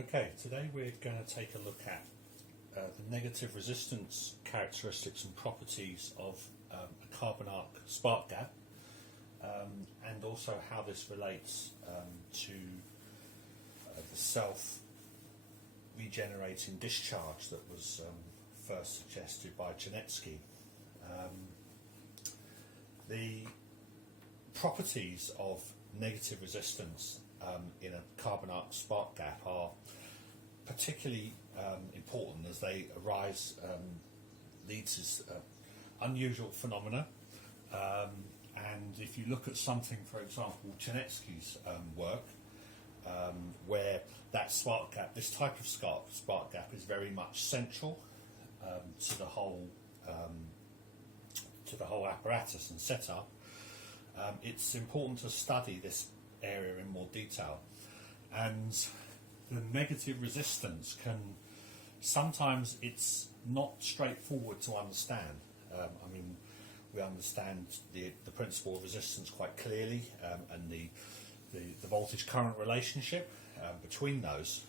Okay, today we're going to take a look at the negative resistance characteristics and properties of a carbon arc spark gap, and also how this relates to the self-regenerating discharge that was first suggested by Janetsky. The properties of negative resistance in a carbon arc spark gap are particularly important as they arise, lead to unusual phenomena. And if you look at something, for example, Janetsky's work, where that spark gap, this type of spark gap, is very much central to the whole apparatus and setup, it's important to study this area in more detail. And the negative resistance can sometimes, it's not straightforward to understand. I mean, we understand the principle of resistance quite clearly, and the voltage current relationship between those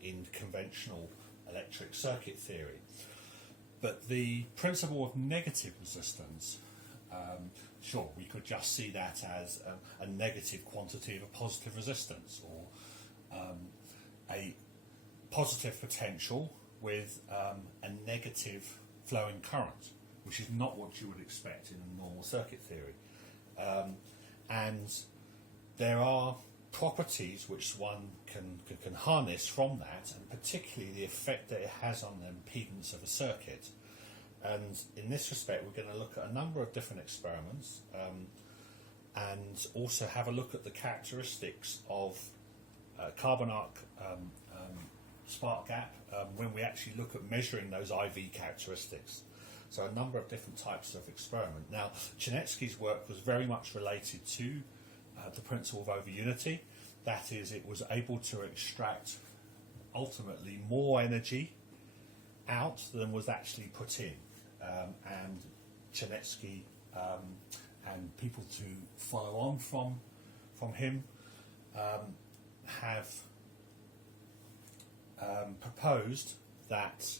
in conventional electric circuit theory. But the principle of negative resistance, sure, we could just see that as a negative quantity of a positive resistance, or a positive potential with a negative flowing current, which is not what you would expect in a normal circuit theory. And there are properties which one can harness from that, and particularly the effect that it has on the impedance of a circuit. And in this respect, we're going to look at a number of different experiments, and also have a look at the characteristics of carbon arc spark gap when we actually look at measuring those IV characteristics. So a number of different types of experiment. Now, Janetsky's work was very much related to the principle of overunity. That is, it was able to extract ultimately more energy out than was actually put in. And Janetsky and people to follow on from him have proposed that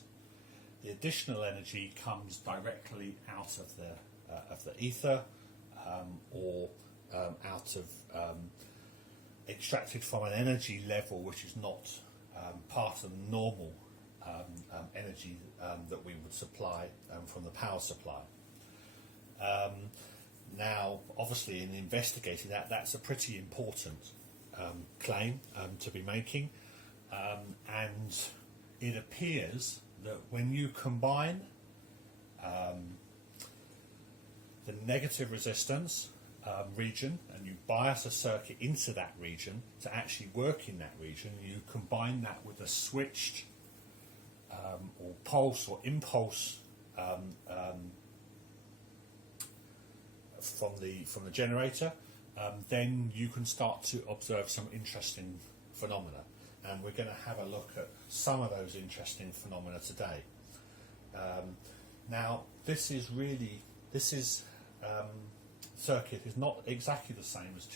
the additional energy comes directly out of the ether, or out of extracted from an energy level which is not part of the normal energy that we would supply from the power supply. Now, obviously, in investigating that, that's a pretty important claim to be making, and it appears that when you combine the negative resistance region and you bias a circuit into that region to actually work in that region, you combine that with a switched or pulse or impulse from the generator, then you can start to observe some interesting phenomena. And we're going to have a look at some of those interesting phenomena today. Now, this circuit is not exactly the same as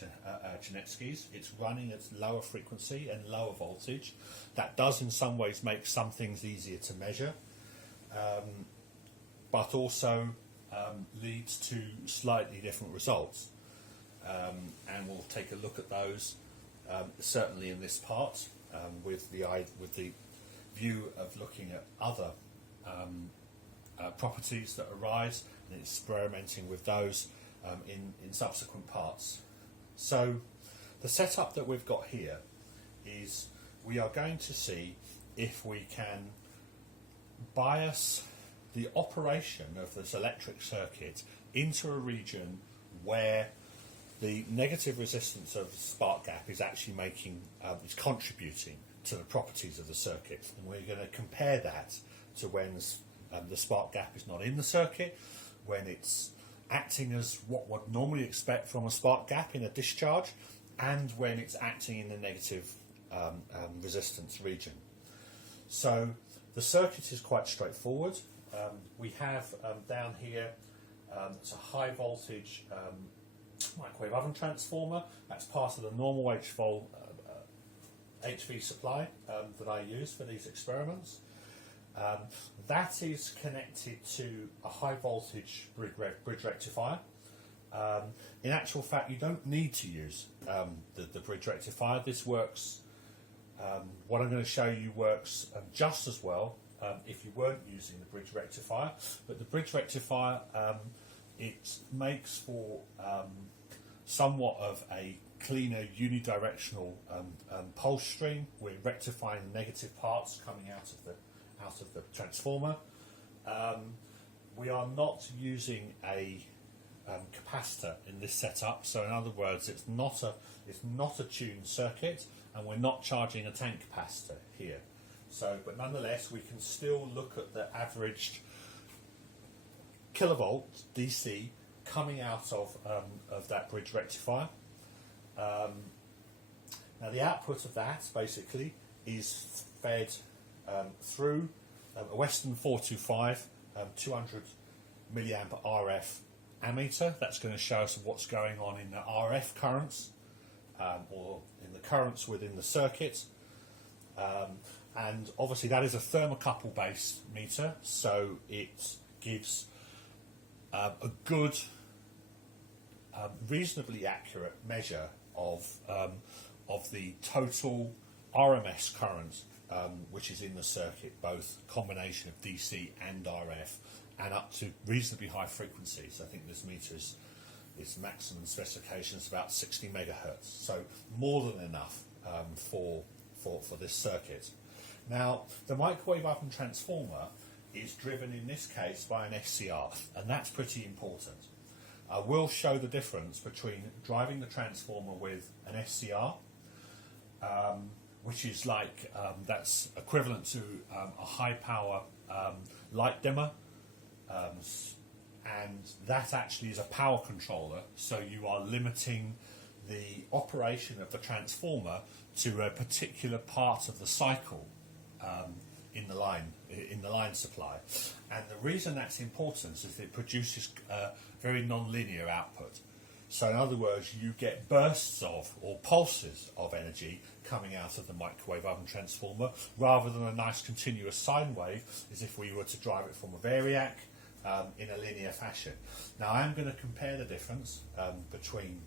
Janetsky's. It's running at lower frequency and lower voltage. That does in some ways make some things easier to measure, but also leads to slightly different results. And we'll take a look at those certainly in this part, with the view of looking at other properties that arise and experimenting with those in subsequent parts. So the setup that we've got here is we are going to see if we can bias the operation of this electric circuit into a region where the negative resistance of the spark gap is actually is contributing to the properties of the circuit. And we're going to compare that to when the spark gap is not in the circuit, when it's acting as what one would normally expect from a spark gap in a discharge, and when it's acting in the negative resistance region. So the circuit is quite straightforward. We have down here, it's a high voltage microwave oven transformer. That's part of the normal 12 HV supply that I use for these experiments. That is connected to a high voltage bridge rectifier. In actual fact, you don't need to use the bridge rectifier. This works, what I'm going to show you works just as well if you weren't using the bridge rectifier. But the bridge rectifier, it makes for somewhat of a cleaner unidirectional pulse stream. We're rectifying the negative parts coming out of the transformer. We are not using a capacitor in this setup, so in other words, it's not a tuned circuit, and we're not charging a tank capacitor here. So, but nonetheless, we can still look at the averaged kilovolt DC coming out of that bridge rectifier. Now, the output of that basically is fed through a Western 425 200 milliamp RF ammeter. That's going to show us what's going on in the RF currents or in the currents within the circuit. And obviously that is a thermocouple based meter, so it gives a good, reasonably accurate measure of the total RMS current which is in the circuit, both combination of DC and RF, and up to reasonably high frequencies. I think this meter its maximum specification is about 60 megahertz, so more than enough for this circuit. Now, the microwave oven transformer is driven in this case by an SCR, and that's pretty important. I will show the difference between driving the transformer with an SCR, which is like, that's equivalent to a high power light dimmer, and that actually is a power controller, so you are limiting the operation of the transformer to a particular part of the cycle in the line supply. And the reason that's important is that it produces very non-linear output. So in other words, you get bursts of, or pulses of energy coming out of the microwave oven transformer, rather than a nice continuous sine wave, as if we were to drive it from a Variac in a linear fashion. Now I am going to compare the difference between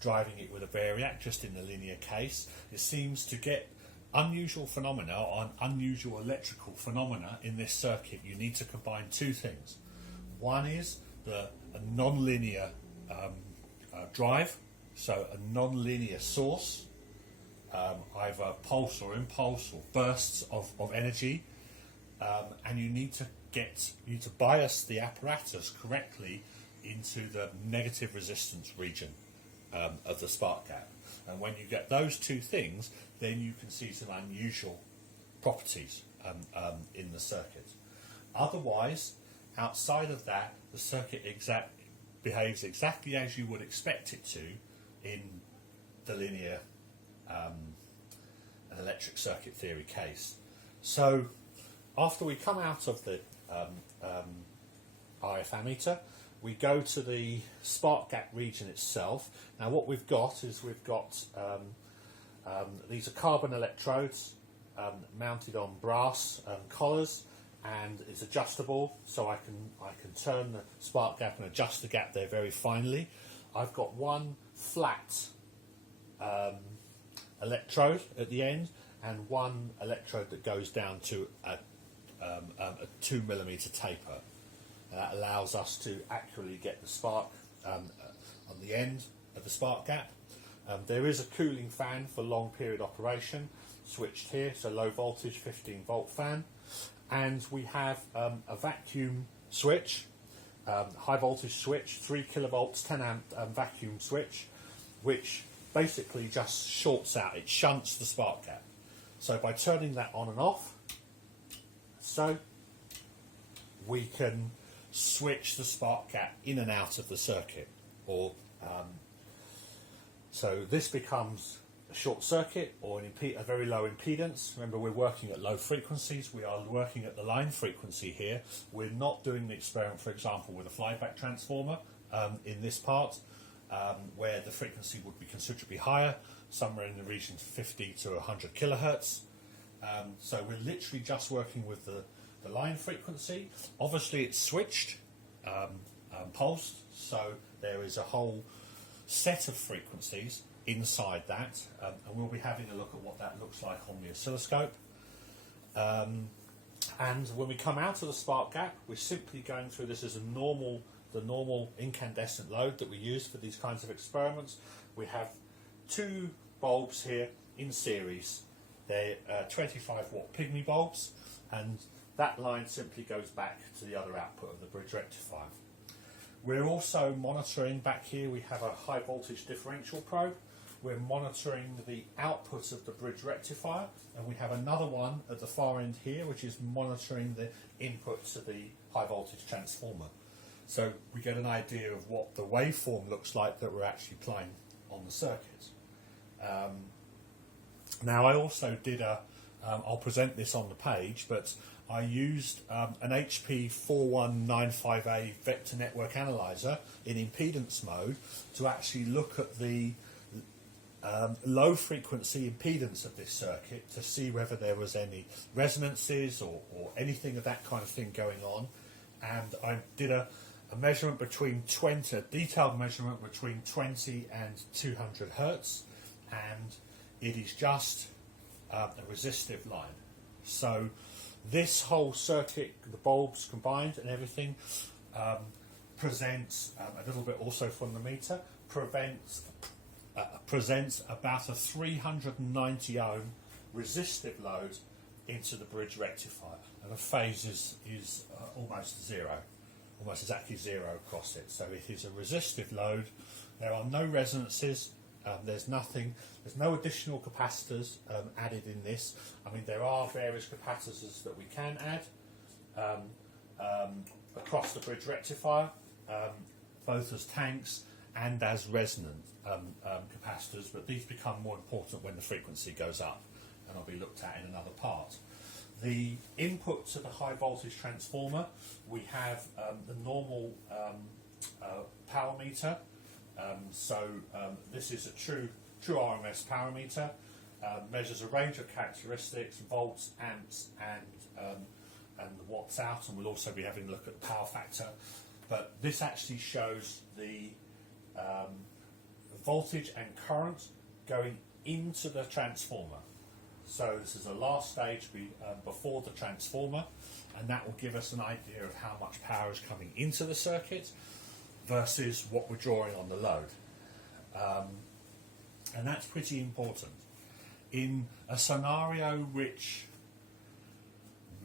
driving it with a Variac just in the linear case. It seems to get unusual phenomena or unusual electrical phenomena in this circuit. You need to combine two things. One is a non-linear drive, so a non-linear source, either pulse or impulse or bursts of energy, and you need to bias the apparatus correctly into the negative resistance region of the spark gap. And when you get those two things, then you can see some unusual properties in the circuit. Otherwise, outside of that, the circuit behaves exactly as you would expect it to in the linear and electric circuit theory case. So after we come out of the RF ammeter, we go to the spark gap region itself. Now what we've got is these are carbon electrodes mounted on brass collars, and it's adjustable, so I can turn the spark gap and adjust the gap there very finely. I've got one flat electrode at the end, and one electrode that goes down to a 2mm taper. That allows us to accurately get the spark on the end of the spark gap. There is a cooling fan for long period operation switched here, so low voltage 15 volt fan, and we have a vacuum switch, high voltage switch, 3 kilovolts 10 amp vacuum switch, which basically just shorts out, it shunts the spark gap. So by turning that on and off, so we can switch the spark gap in and out of the circuit, or so this becomes a short circuit or a very low impedance. Remember, we're working at low frequencies. We are working at the line frequency here. We're not doing the experiment, for example, with a flyback transformer in this part. where the frequency would be considerably higher, somewhere in the region of 50 to 100 kilohertz. So we're literally just working with the line frequency. Obviously it's switched, pulsed, so there is a whole set of frequencies inside that, and we'll be having a look at what that looks like on the oscilloscope. And when we come out of the spark gap, we're simply going through this as the normal incandescent load that we use for these kinds of experiments. We have two bulbs here in series. They're 25 watt pygmy bulbs, and that line simply goes back to the other output of the bridge rectifier. We're also monitoring back here, we have a high voltage differential probe. We're monitoring the output of the bridge rectifier, and we have another one at the far end here which is monitoring the input to the high voltage transformer. So we get an idea of what the waveform looks like that we're actually applying on the circuit. Now I also did I'll present this on the page, but I used an HP 4195A vector network analyzer in impedance mode to actually look at the low frequency impedance of this circuit to see whether there was any resonances or anything of that kind of thing going on. And I did a measurement between a detailed measurement between 20 and 200 hertz, and it is just a resistive line. So this whole circuit, the bulbs combined and everything, presents a little bit also from the meter, presents about a 390 ohm resistive load into the bridge rectifier, and the phase is almost zero, almost exactly zero across it. So it is a resistive load. There are no resonances. There's no additional capacitors added in this. I mean, there are various capacitors that we can add across the bridge rectifier, both as tanks and as resonant capacitors, but these become more important when the frequency goes up, and will be looked at in another part. The input to the high voltage transformer, we have the normal power meter. This is a true RMS power meter, measures a range of characteristics, volts, amps, and the watts out, and we'll also be having a look at the power factor. But this actually shows the voltage and current going into the transformer. So this is the last stage before the transformer, and that will give us an idea of how much power is coming into the circuit versus what we're drawing on the load. And that's pretty important. In a scenario which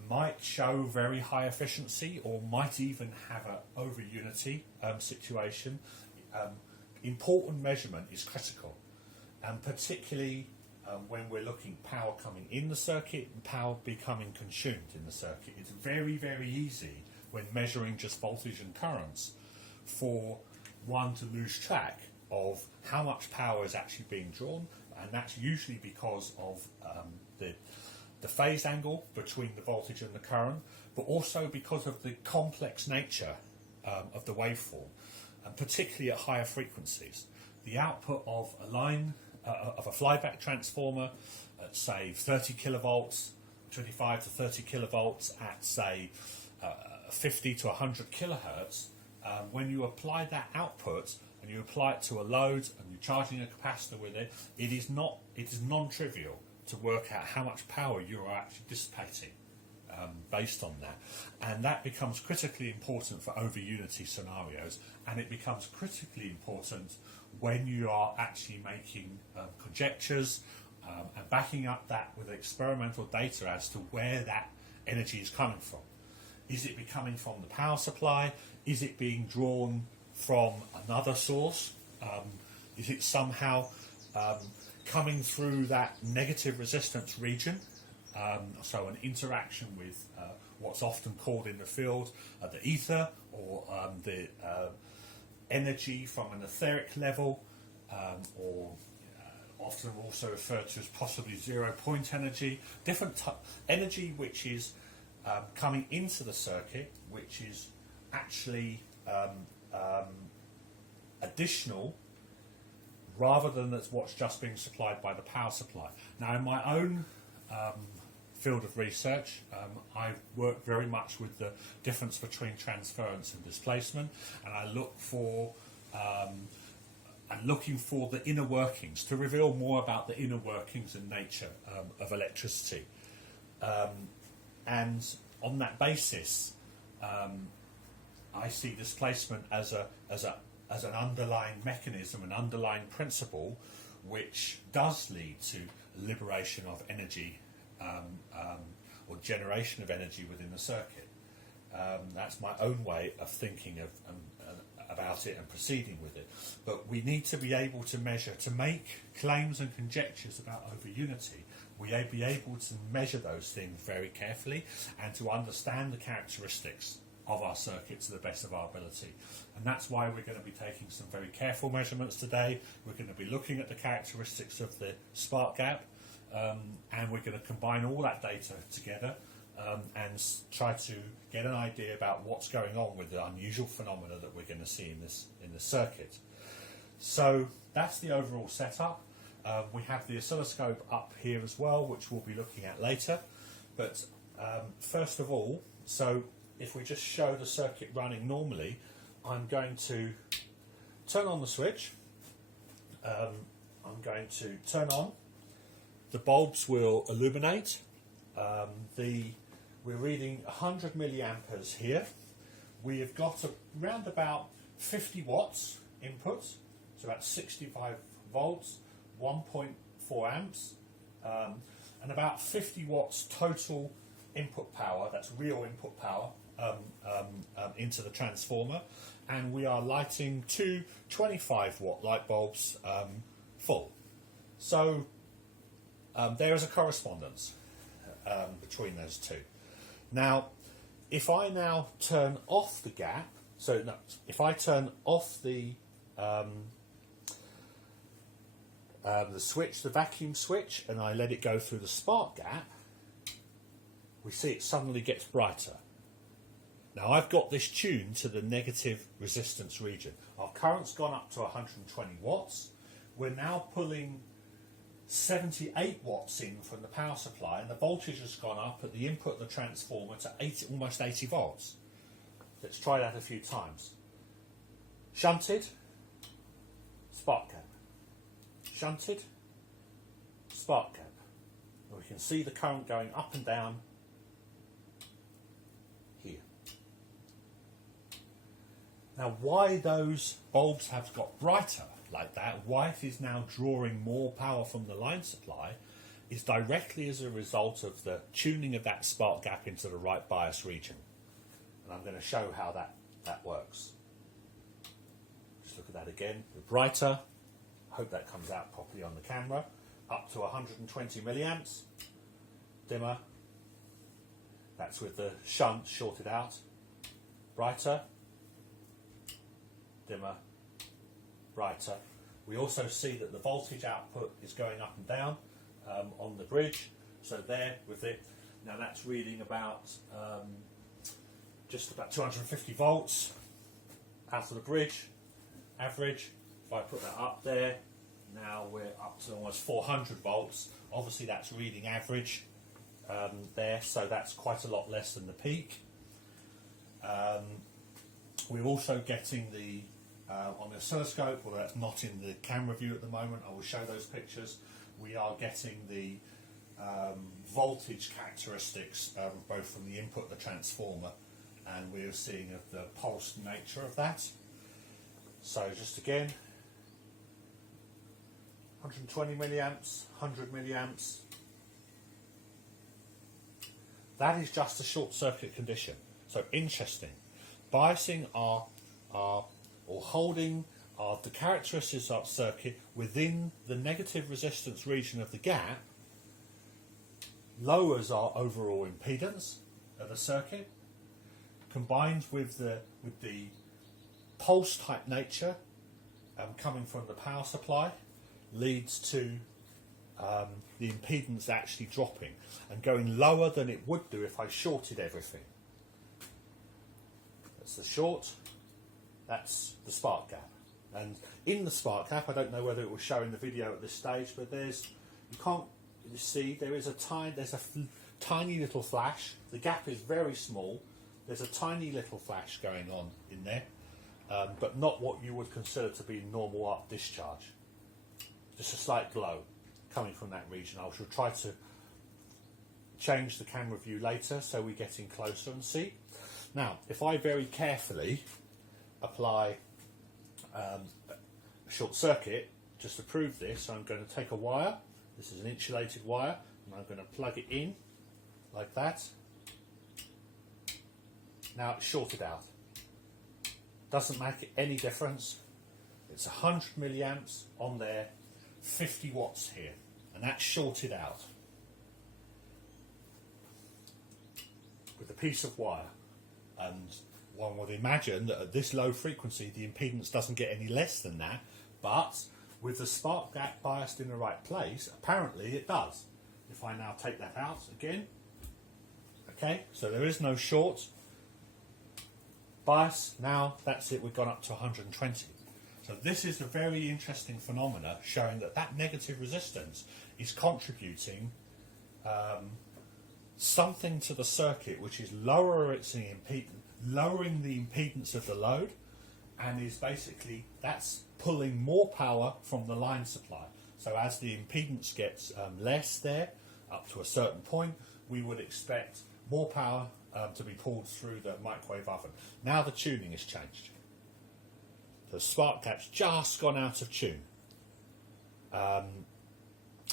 might show very high efficiency or might even have an over unity situation, important measurement is critical, and particularly when we're looking power coming in the circuit and power becoming consumed in the circuit. It's very, very easy when measuring just voltage and currents for one to lose track of how much power is actually being drawn, and that's usually because of the phase angle between the voltage and the current, but also because of the complex nature of the waveform, and particularly at higher frequencies. The output of a line of a flyback transformer at say 30 kilovolts, 25 to 30 kilovolts at say 50 to 100 kilohertz, when you apply that output and you apply it to a load and you're charging a capacitor with it, it is non-trivial to work out how much power you are actually dissipating based on that. And that becomes critically important for over unity scenarios, and it becomes critically important when you are actually making conjectures and backing up that with experimental data as to where that energy is coming from. Is it coming from the power supply? Is it being drawn from another source? Is it somehow coming through that negative resistance region? So an interaction with what's often called in the field the ether, or the energy from an etheric level, or often also referred to as possibly 0 point energy. Different energy which is coming into the circuit, which is actually additional rather than that's what's just being supplied by the power supply. Now, in my own field of research, I work very much with the difference between transference and displacement, and I look for looking for the inner workings to reveal more about the inner workings and nature of electricity. And on that basis, I see displacement as an underlying mechanism, an underlying principle, which does lead to liberation of energy or generation of energy within the circuit. That's my own way of thinking about it and proceeding with it. But we need to be able to measure, to make claims and conjectures about over unity. We be able to measure those things very carefully and to understand the characteristics of our circuit to the best of our ability. And that's why we're going to be taking some very careful measurements today. We're going to be looking at the characteristics of the spark gap, and we're going to combine all that data together and try to get an idea about what's going on with the unusual phenomena that we're going to see in this circuit. So that's the overall setup. We have the oscilloscope up here as well, which we'll be looking at later. But first of all, so if we just show the circuit running normally, I'm going to turn on the switch. I'm going to turn on. The bulbs will illuminate. We're reading 100 milliamperes here. We have got around about 50 watts input, so about 65 volts, 1.4 amps, and about 50 watts total input power, that's real input power, into the transformer. And we are lighting two 25 watt light bulbs full. So there is a correspondence between those two. Now, if I now turn off the gap, if I turn off the switch, the vacuum switch, and I let it go through the spark gap, we see it suddenly gets brighter. Now, I've got this tuned to the negative resistance region. Our current's gone up to 120 watts. We're now pulling 78 watts in from the power supply, and the voltage has gone up at the input of the transformer to almost 80 volts. Let's try that a few times. Shunted, spark gap. Shunted, spark gap. And we can see the current going up and down here. Now, why those bulbs have got brighter like that, why it is now drawing more power from the line supply, is directly as a result of the tuning of that spark gap into the right bias region. And I'm going to show how that works. Just look at that again. The brighter, I hope that comes out properly on the camera, up to 120 milliamps. Dimmer, that's with the shunt shorted out. Brighter, dimmer, brighter. We also see that the voltage output is going up and down on the bridge. So there with it, now that's reading about just about 250 volts out of the bridge, average. If I put that up there, now we're up to almost 400 volts. Obviously that's reading average there, so that's quite a lot less than the peak. We're also getting the on the oscilloscope, although that's not in the camera view at the moment, I will show those pictures. We are getting the voltage characteristics both from the input of the transformer, and we're seeing the pulsed nature of that. So just again, 120 milliamps, 100 milliamps. That is just a short circuit condition. So interesting. Biasing or holding the characteristics of circuit within the negative resistance region of the gap lowers our overall impedance of the circuit, combined with the pulse type nature coming from the power supply, leads to the impedance actually dropping and going lower than it would do if I shorted everything. That's the short, that's the spark gap. And in the spark gap, I don't know whether it will show in the video at this stage, but there's, you see there is there's a tiny little flash. The gap is very small. There's a tiny little flash going on in there, but not what you would consider to be normal arc discharge. Just a slight glow coming from that region. I shall try to change the camera view later so we get in closer and see. Now, if I very carefully apply a short circuit, just to prove this, I'm going to take a wire. This is an insulated wire, and I'm going to plug it in like that. Now it's shorted out. Doesn't make any difference. It's 100 milliamps on there, 50 watts here, and that's shorted out with a piece of wire. And one would imagine that at this low frequency the impedance doesn't get any less than that, but with the spark gap biased in the right place, apparently it does. If I now take that out again, okay, so there is no short bias. Now that's it, we've gone up to 120. So this is a very interesting phenomena showing that that negative resistance is contributing something to the circuit which is lowering the impedance of the load, and is basically, that's pulling more power from the line supply. So as the impedance gets less there, up to a certain point, we would expect more power to be pulled through the microwave oven. Now the tuning has changed. The spark gap's just gone out of tune.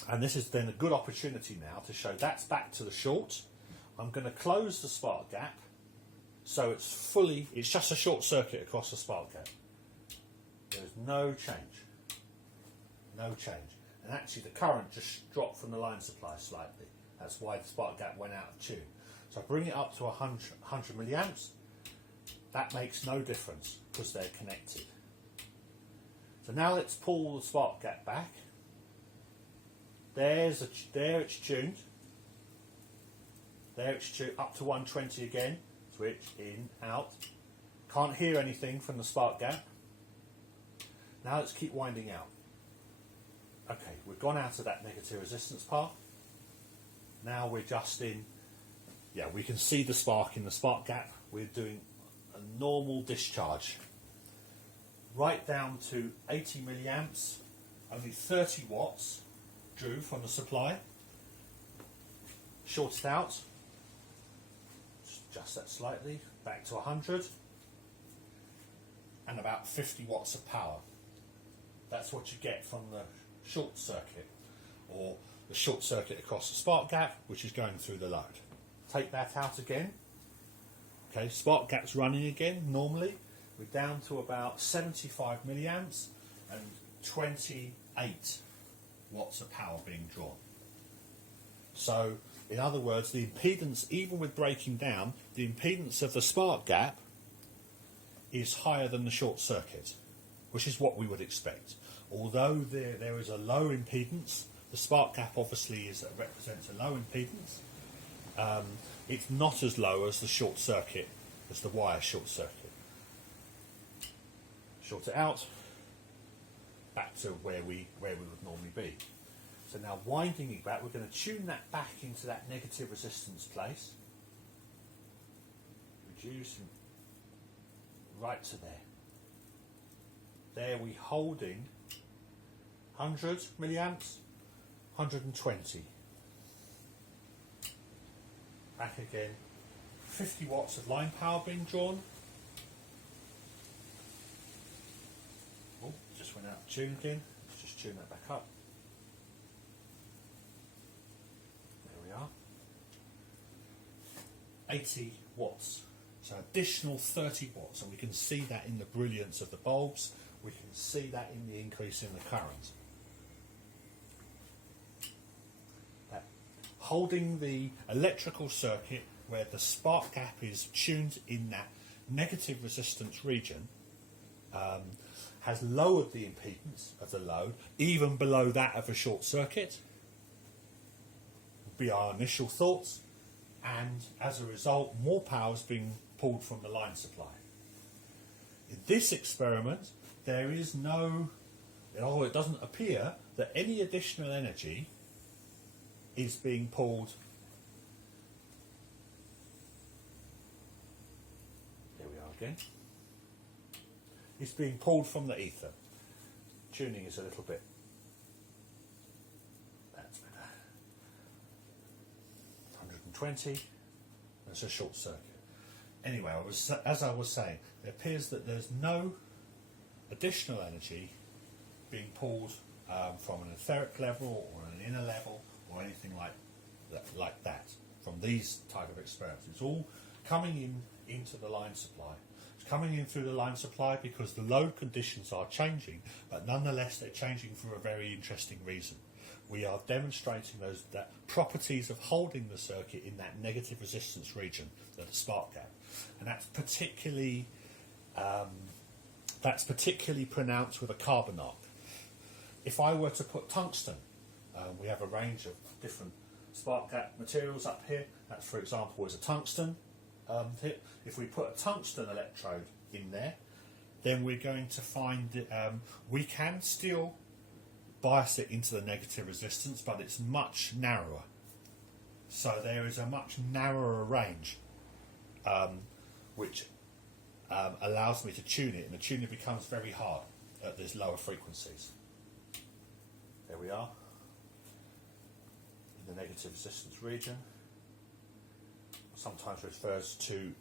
And this is then a good opportunity now to show that's back to the short. I'm going to close the spark gap so it's just a short circuit across the spark gap. There's no change. No change. And actually the current just dropped from the line supply slightly. That's why the spark gap went out of tune. So I bring it up to 100 milliamps. That makes no difference because they're connected. So now let's pull the spark gap back. There it's tuned. There it's tuned up to 120 again. Switch in, out. Can't hear anything from the spark gap. Now let's keep winding out. Okay, we've gone out of that negative resistance part. Now we're just in, we can see the spark in the spark gap. We're doing a normal discharge. Right down to 80 milliamps, only 30 watts drew from the supply. Shorted out, adjust that slightly, back to 100, and about 50 watts of power. That's what you get from the short circuit, or the short circuit across the spark gap, which is going through the load. Take that out again. Okay, spark gap's running again normally. We're down to about 75 milliamps and 28 watts of power being drawn. So, in other words, the impedance, even with breaking down, the impedance of the spark gap is higher than the short circuit, which is what we would expect. Although there is a low impedance, the spark gap obviously represents a low impedance. It's not as low as the short circuit, as the wire short circuit. Short it out, back to where we would normally be. So now winding it back, we're going to tune that back into that negative resistance place. Reducing right to there. There we holding 100 milliamps, 120. Back again, 50 watts of line power being drawn. Oh, just went out of tune again. Let's just tune that back up. There we are. 80 watts. So additional 30 watts, and we can see that in the brilliance of the bulbs. We can see that in the increase in the current. That holding the electrical circuit where the spark gap is tuned in that negative resistance region has lowered the impedance of the load even below that of a short circuit, would be our initial thoughts, and as a result more power is being pulled from the line supply. In this experiment there is no, although it doesn't appear that any additional energy is being pulled. There we are again. It's being pulled from the ether. Tuning is a little bit. That's better. 120. That's a short circuit. Anyway, as I was saying, it appears that there's no additional energy being pulled from an etheric level or an inner level or anything like that from these type of experiments. It's all coming into the line supply. It's coming in through the line supply because the load conditions are changing, but nonetheless they're changing for a very interesting reason. We are demonstrating that properties of holding the circuit in that negative resistance region, the spark gap, and that's particularly pronounced with a carbon arc. If I were to put tungsten, we have a range of different spark gap materials up here. That, for example, is a tungsten tip. If we put a tungsten electrode in there, then we're going to find that we can still bias it into the negative resistance, but it's much narrower. So there is a much narrower range, which allows me to tune it, and the tuning becomes very hard at these lower frequencies. There we are, in the negative resistance region. Sometimes refers to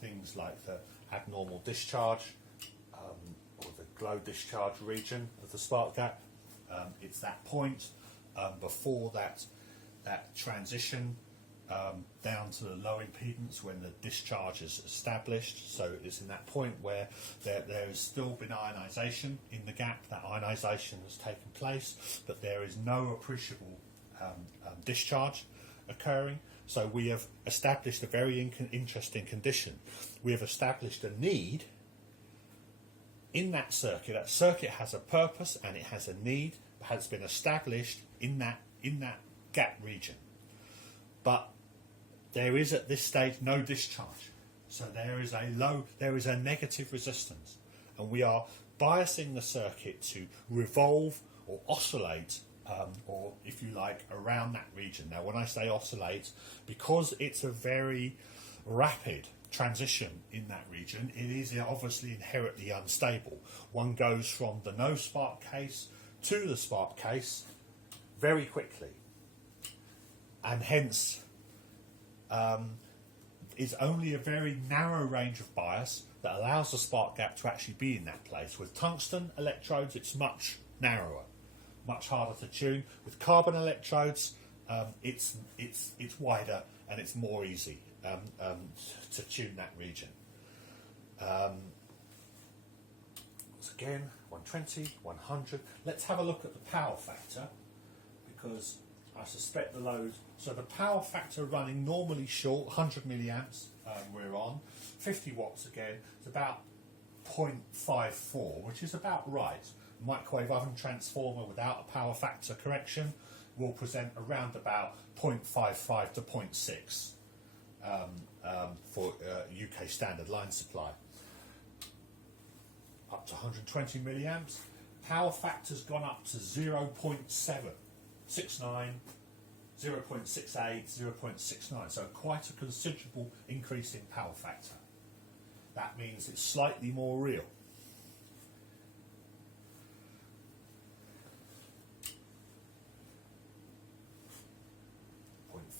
things like the abnormal discharge or the glow discharge region of the spark gap. It's that point before that transition down to the low impedance when the discharge is established. So it's in that point where there has still been ionisation in the gap. That ionisation has taken place, but there is no appreciable discharge occurring. So we have established a very interesting condition. We have established a need in that circuit. That circuit has a purpose and it has a need, has been established in that gap region. But there is at this stage no discharge. So there is a negative resistance, and we are biasing the circuit to revolve or oscillate, or if you like, around that region. Now, when I say oscillate, because it's a very rapid transition in that region, it is obviously inherently unstable. One goes from the no spark case to the spark case very quickly, and hence is only a very narrow range of bias that allows the spark gap to actually be in that place. With tungsten electrodes, it's much narrower, much harder to tune. With carbon electrodes, it's wider and it's more easy to tune that region. Once again, 120, 100. Let's have a look at the power factor, because I suspect the load. So the power factor running normally short, 100 milliamps we're on, 50 watts again, it's about 0.54, which is about right. Microwave oven transformer without a power factor correction will present around about 0.55 to 0.6 for UK standard line supply. Up to 120 milliamps. Power factor's gone up to 0.769, 0.68, 0.69, so quite a considerable increase in power factor. That means it's slightly more real.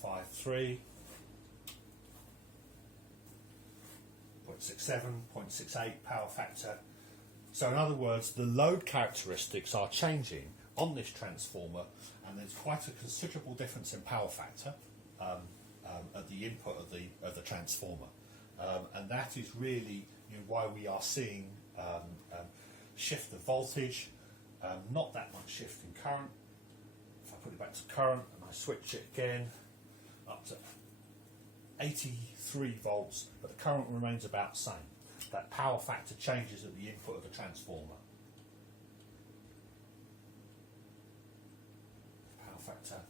.53, 0.67, 0.68 power factor. So in other words, the load characteristics are changing on this transformer, and there's quite a considerable difference in power factor at the input of the transformer, and that is really why we are seeing shift of voltage, not that much shift in current. If I put it back to current and I switch it again, up to 83 volts, but the current remains about the same. That power factor changes at the input of the transformer. Power factor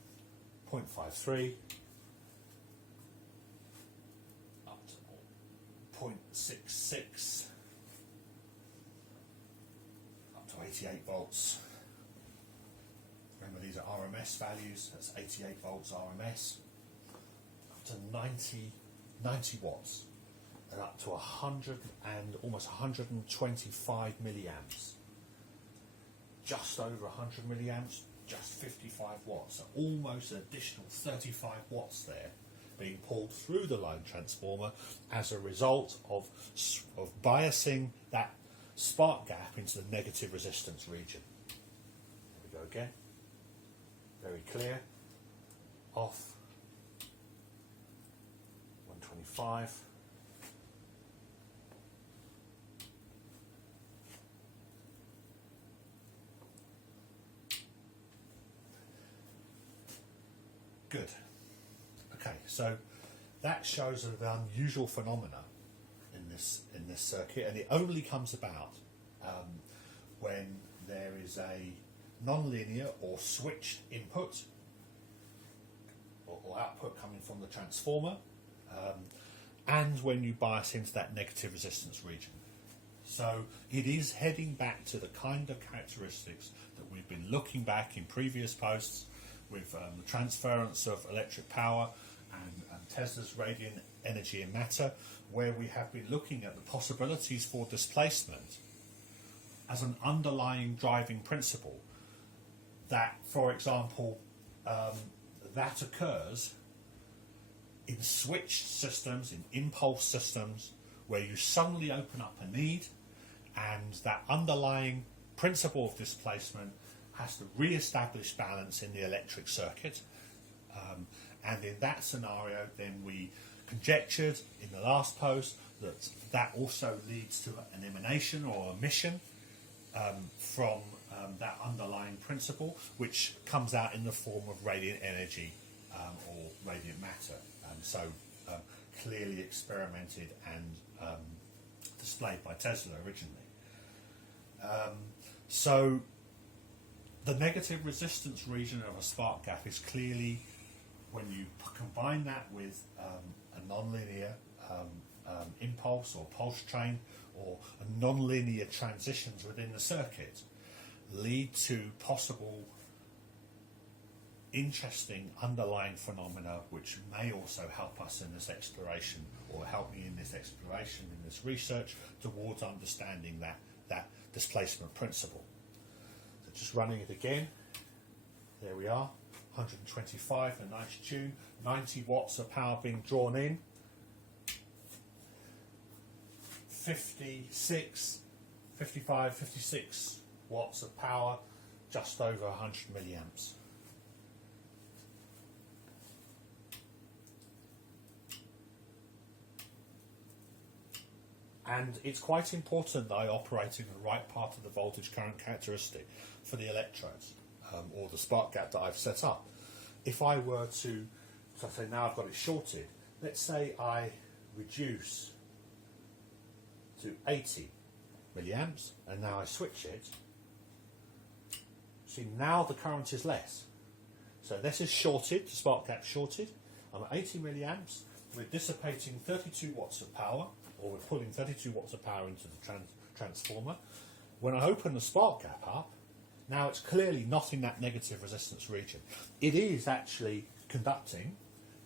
0.53 up to 0.66, 88 volts. Remember, these are RMS values. That's 88 volts RMS. Up to 90 watts. And up to 100 and almost 125 milliamps. Just over 100 milliamps, just 55 watts. So almost an additional 35 watts there being pulled through the line transformer as a result of biasing that spark gap into the negative resistance region. There we go again. Very clear. Off. 125. Good. Okay, so that shows an unusual phenomena in this circuit, and it only comes about when there is a non-linear or switched input or output coming from the transformer, and when you bias into that negative resistance region. So it is heading back to the kind of characteristics that we've been looking back in previous posts with the transference of electric power and Tesla's radiant energy in matter, where we have been looking at the possibilities for displacement as an underlying driving principle. That, for example, that occurs in switched systems, in impulse systems, where you suddenly open up a need, and that underlying principle of displacement has to re-establish balance in the electric circuit. And in that scenario, then we conjectured in the last post that also leads to an emanation or emission from that underlying principle, which comes out in the form of radiant energy or radiant matter. So clearly experimented and displayed by Tesla originally. So the negative resistance region of a spark gap is clearly, when you combine that with a non-linear impulse or pulse train or non-linear transitions within the circuit, lead to possible interesting underlying phenomena which may also help us in this exploration, or help me in this exploration, in this research, towards understanding that displacement principle. So just running it again, there we are, 125, a nice tune, 90 watts of power being drawn in, 56 watts of power, just over 100 milliamps. And it's quite important that I operate in the right part of the voltage current characteristic for the electrodes, or the spark gap that I've set up. If I were to, so I say now I've got it shorted, let's say I reduce to 80 milliamps, and now I switch it. See, now the current is less. So this is shorted, the spark gap shorted. I'm at 80 milliamps, we're dissipating 32 watts of power, or we're pulling 32 watts of power into the transformer. When I open the spark gap up, now it's clearly not in that negative resistance region. It is actually conducting.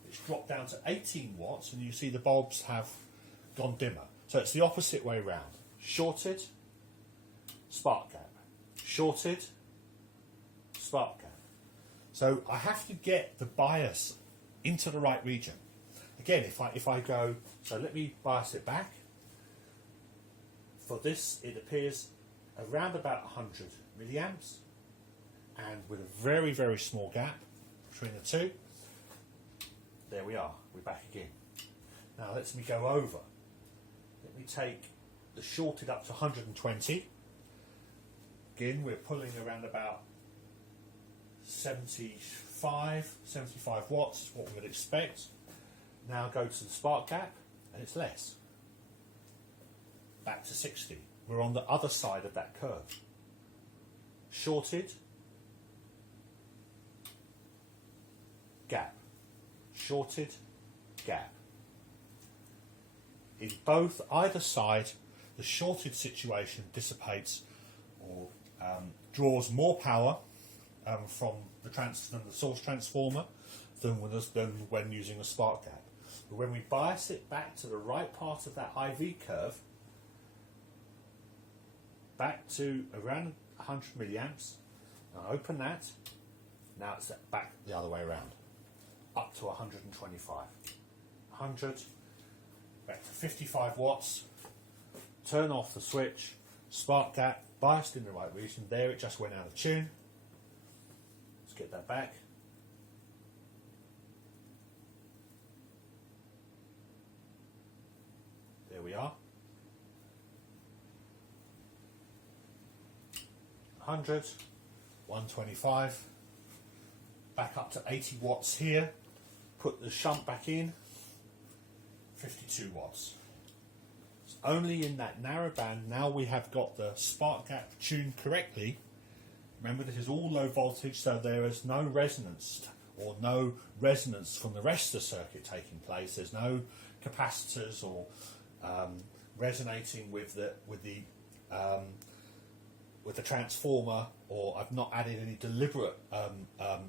It's dropped down to 18 watts, and you see the bulbs have gone dimmer. So it's the opposite way round. Shorted, spark gap. Shorted, spark gap. So I have to get the bias into the right region. Again, if I go, so let me bias it back. For this, it appears around about 100 milliamps, and with a very, very small gap between the two. There we are, we're back again. Now let me go over. Let me take the shorted up to 120. Again, we're pulling around about 75 watts is what we would expect. Now go to the spark gap, and it's less. Back to 60. We're on the other side of that curve. Shorted, gap. Shorted, gap. In either side, the shorted situation dissipates or draws more power from than the source transformer than when using a spark gap. But when we bias it back to the right part of that IV curve, back to around 100 milliamps, and open that, now it's back the other way around, up to 125. 100, back to 55 watts, turn off the switch, spark gap, biased in the right region. There it just went out of tune. Let's get that back. There we are. 100, 125, back up to 80 watts here, put the shunt back in, 52 watts. It's only in that narrow band, now we have got the spark gap tuned correctly. Remember, this is all low voltage, so there is no resonance from the rest of the circuit taking place. There's no capacitors or resonating with the transformer, or I've not added any deliberate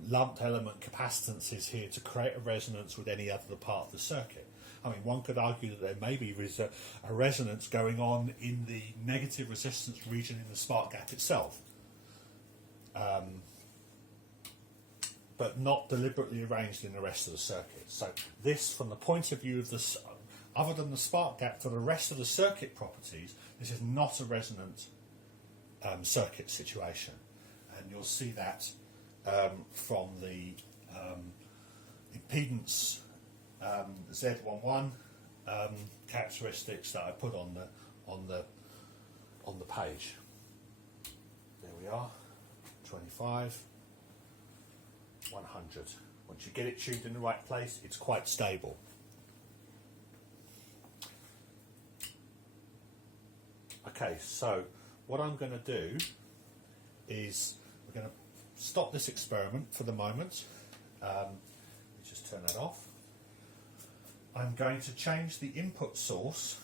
lumped element capacitances here to create a resonance with any other part of the circuit. I mean, one could argue that there may be a resonance going on in the negative resistance region in the spark gap itself, but not deliberately arranged in the rest of the circuit. So this, from the point of view of this, other than the spark gap, for the rest of the circuit properties, this is not a resonant circuit situation, and you'll see that from the impedance Z11 characteristics that I put on the page. There we are, 25, 100. Once you get it tuned in the right place, it's quite stable. Okay, so what I'm going to do is we're going to stop this experiment for the moment. Let's just turn that off. I'm going to change the input source.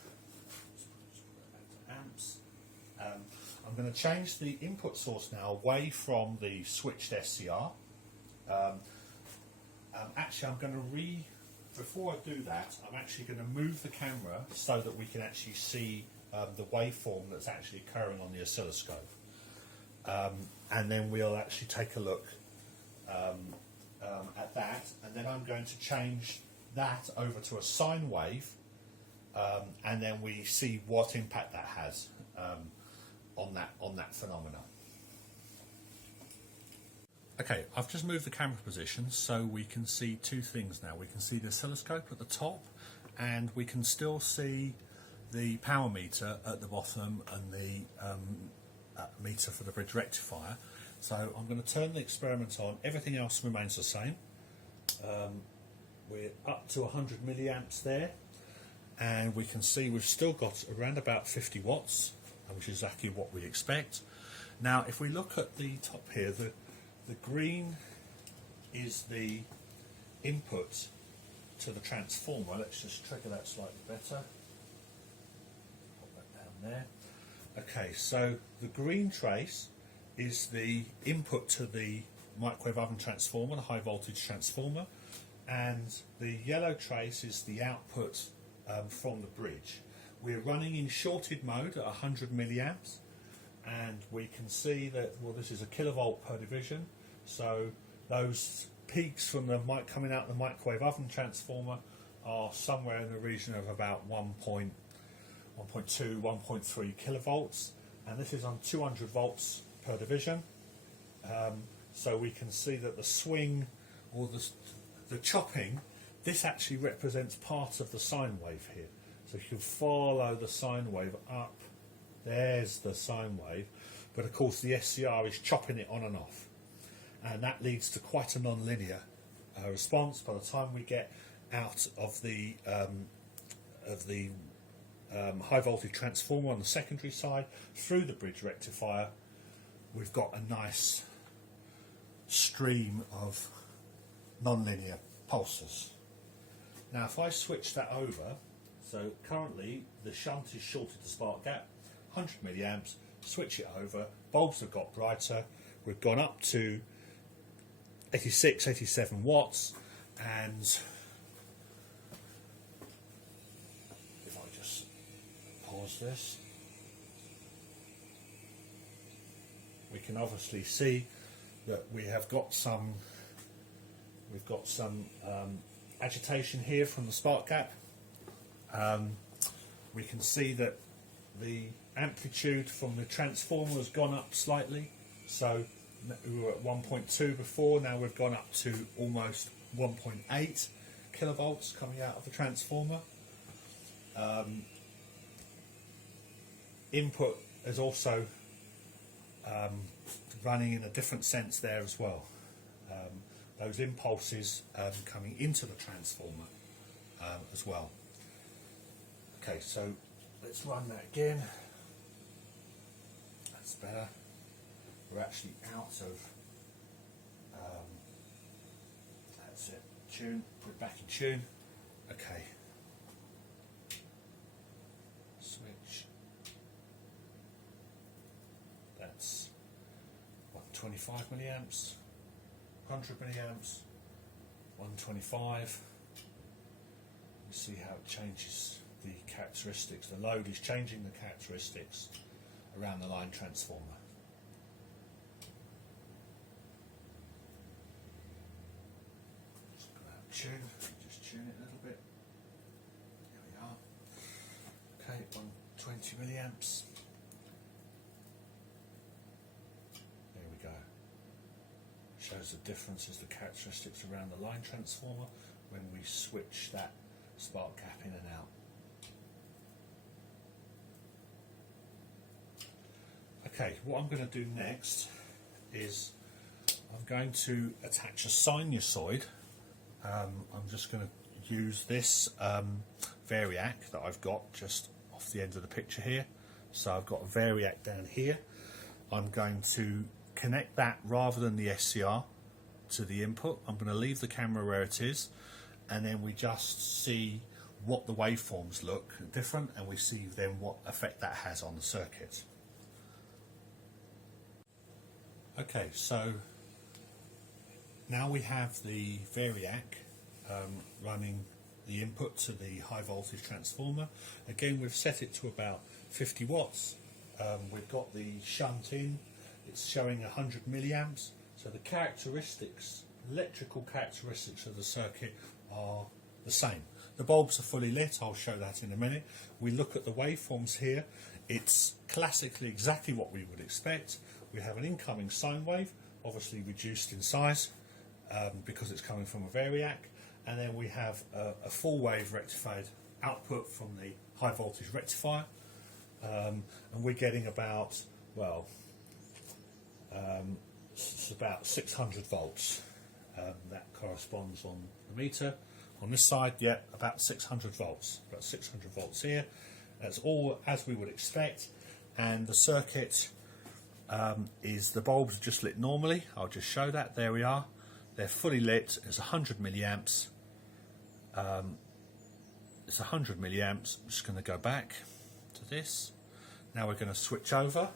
Amps. I'm going to change the input source now away from the switched SCR. Actually, I'm going to before I do that, I'm actually going to move the camera so that we can actually see the waveform that's actually occurring on the oscilloscope, and then we'll actually take a look at that, and then I'm going to change that over to a sine wave, and then we see what impact that has on that phenomena. Okay, I've just moved the camera position so we can see two things now. We can see the oscilloscope at the top, and we can still see the power meter at the bottom and the meter for the bridge rectifier. So I'm going to turn the experiment on. Everything else remains the same. We're up to 100 milliamps there, and we can see we've still got around about 50 watts, which is exactly what we expect. Now, if we look at the top here, the green is the input to the transformer. Let's just trigger that slightly better. There. Okay, so the green trace is the input to the microwave oven transformer, the high voltage transformer, and the yellow trace is the output from the bridge. We're running in shorted mode at 100 milliamps, and we can see that, well, this is a kilovolt per division, so those peaks from the coming out the microwave oven transformer are somewhere in the region of about 1.2, 1.3 kilovolts, and this is on 200 volts per division. So we can see that the swing, or the chopping, this actually represents part of the sine wave here. So if you follow the sine wave up, there's the sine wave, but of course the SCR is chopping it on and off, and that leads to quite a non-linear response. By the time we get out of the high voltage transformer on the secondary side through the bridge rectifier, we've got a nice stream of non-linear pulses. Now if I switch that over, so currently the shunt is shorted to spark gap, 100 milliamps, switch it over, bulbs have got brighter, we've gone up to 86, 87 watts, and if I just pause this, we can obviously see that we've got some agitation here from the spark gap. We can see that the amplitude from the transformer has gone up slightly, so we were at 1.2 before, now we've gone up to almost 1.8 kilovolts coming out of the transformer. Input is also running in a different sense there as well. Those impulses coming into the transformer as well. Okay, so let's run that again. That's better. We're actually out of, that's it, tune, put it back in tune. Okay. Switch. That's 125 milliamps, 100 milliamps, 125. You see how it changes the characteristics. The load is changing the characteristics around the line transformer. Just go out of tune, just tune it a little bit. There we are. Okay, 120 milliamps. There we go. Shows the differences, the characteristics around the line transformer when we switch that spark gap in and out. Okay, what I'm going to do next is I'm going to attach a sinusoid. I'm just going to use this Variac that I've got just off the end of the picture here. So I've got a Variac down here. I'm going to connect that rather than the SCR to the input. I'm going to leave the camera where it is, and then we just see what the waveforms look different, and we see then what effect that has on the circuit. Okay, so now we have the Variac running the input to the high voltage transformer. Again, we've set it to about 50 watts. We've got the shunt in, it's showing 100 milliamps. So the characteristics, electrical characteristics of the circuit are the same. The bulbs are fully lit, I'll show that in a minute. We look at the waveforms here, it's classically exactly what we would expect. We have an incoming sine wave, obviously reduced in size because it's coming from a Variac, and then we have a full wave rectified output from the high voltage rectifier, and we're getting about, well, it's about 600 volts. That corresponds on the meter. On this side, yeah, about 600 volts. About 600 volts here. That's all as we would expect, and the circuit is the bulbs are just lit normally. I'll just show that. There we are. They're fully lit. It's 100 milliamps. It's 100 milliamps. I'm just going to go back to this. Now we're going to switch over.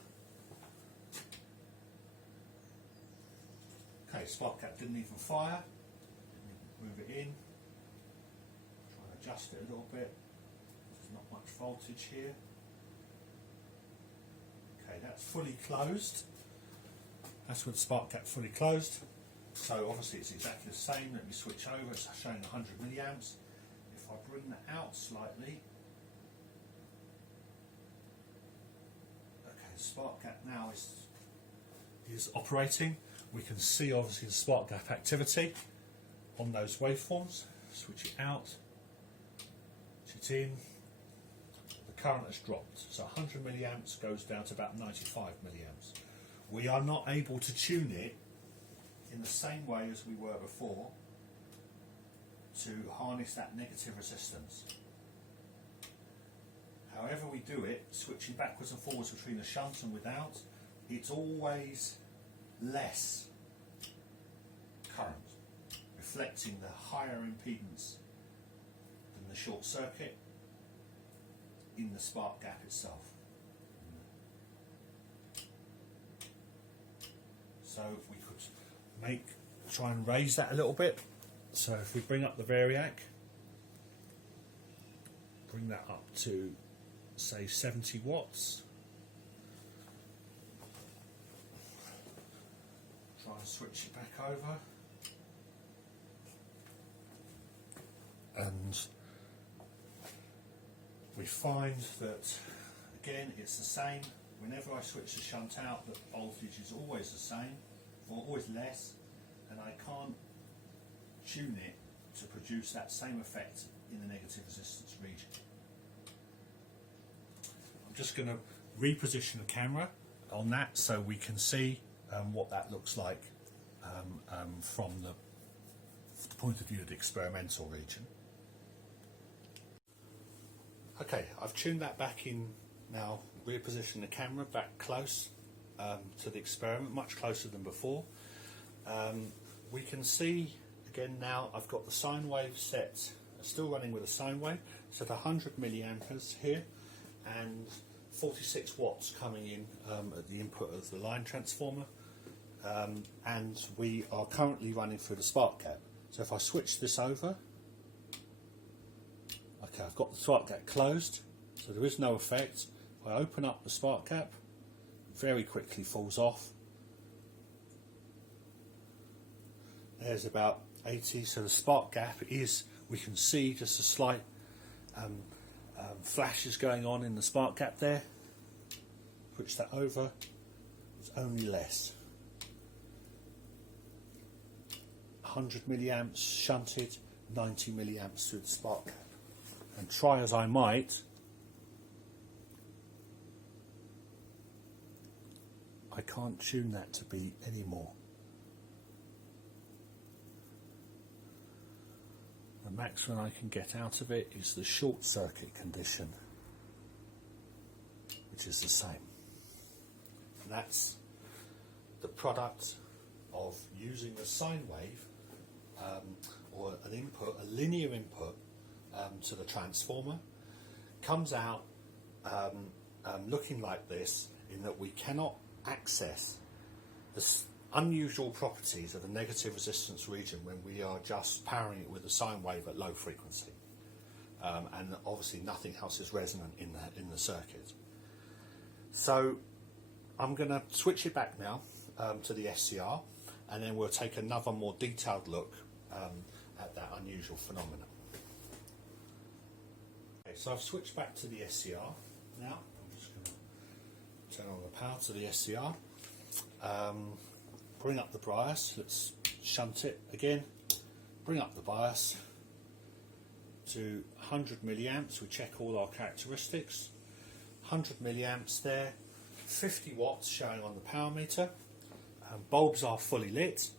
Okay, spark gap didn't even fire. Move it in. Try and adjust it a little bit. There's not much voltage here. Okay, that's fully closed. That's with the spark gap fully closed. So obviously it's exactly the same. Let me switch over. It's showing 100 milliamps. If I bring that out slightly, okay, the spark gap now is operating. We can see obviously the spark gap activity on those waveforms. Switch it out, switch it in. The current has dropped, so 100 milliamps goes down to about 95 milliamps. We are not able to tune it in the same way as we were before to harness that negative resistance. However we do it, switching backwards and forwards between the shunt and without, it's always less current, reflecting the higher impedance than the short circuit in the spark gap itself. So if we could try and raise that a little bit. So if we bring up the Variac, bring that up to say 70 watts. Try and switch it back over. And we find that, again, it's the same. Whenever I switch the shunt out, the voltage is always the same, or always less, and I can't tune it to produce that same effect in the negative resistance region. I'm just going to reposition the camera on that so we can see what that looks like from the point of view of the experimental region. Okay, I've tuned that back in now, repositioned the camera back close to the experiment, much closer than before. We can see again now I've got the sine wave set, still running with a sine wave, set 100 milliamperes here and 46 watts coming in at the input of the line transformer, and we are currently running through the spark gap. So if I switch this over, okay, I've got the spark gap closed, so there is no effect. If I open up the spark gap, it very quickly falls off. There's about 80, so the spark gap is, we can see just a slight flashes going on in the spark gap there. Switch that over, it's only less. 100 milliamps shunted, 90 milliamps through the spark gap. And try as I might, I can't tune that to be any more. The maximum I can get out of it is the short circuit condition, which is the same. And that's the product of using a sine wave or an input, a linear input to the transformer. Comes out looking like this, in that we cannot access the unusual properties of the negative resistance region when we are just powering it with a sine wave at low frequency, and obviously nothing else is resonant in the circuit. So I'm going to switch it back now to the SCR, and then we'll take another more detailed look at that unusual phenomenon. Okay, so I've switched back to the SCR now. I'm just going to turn on the power to the SCR. Bring up the bias, let's shunt it again, bring up the bias to 100 milliamps, we check all our characteristics, 100 milliamps there, 50 watts showing on the power meter, bulbs are fully lit.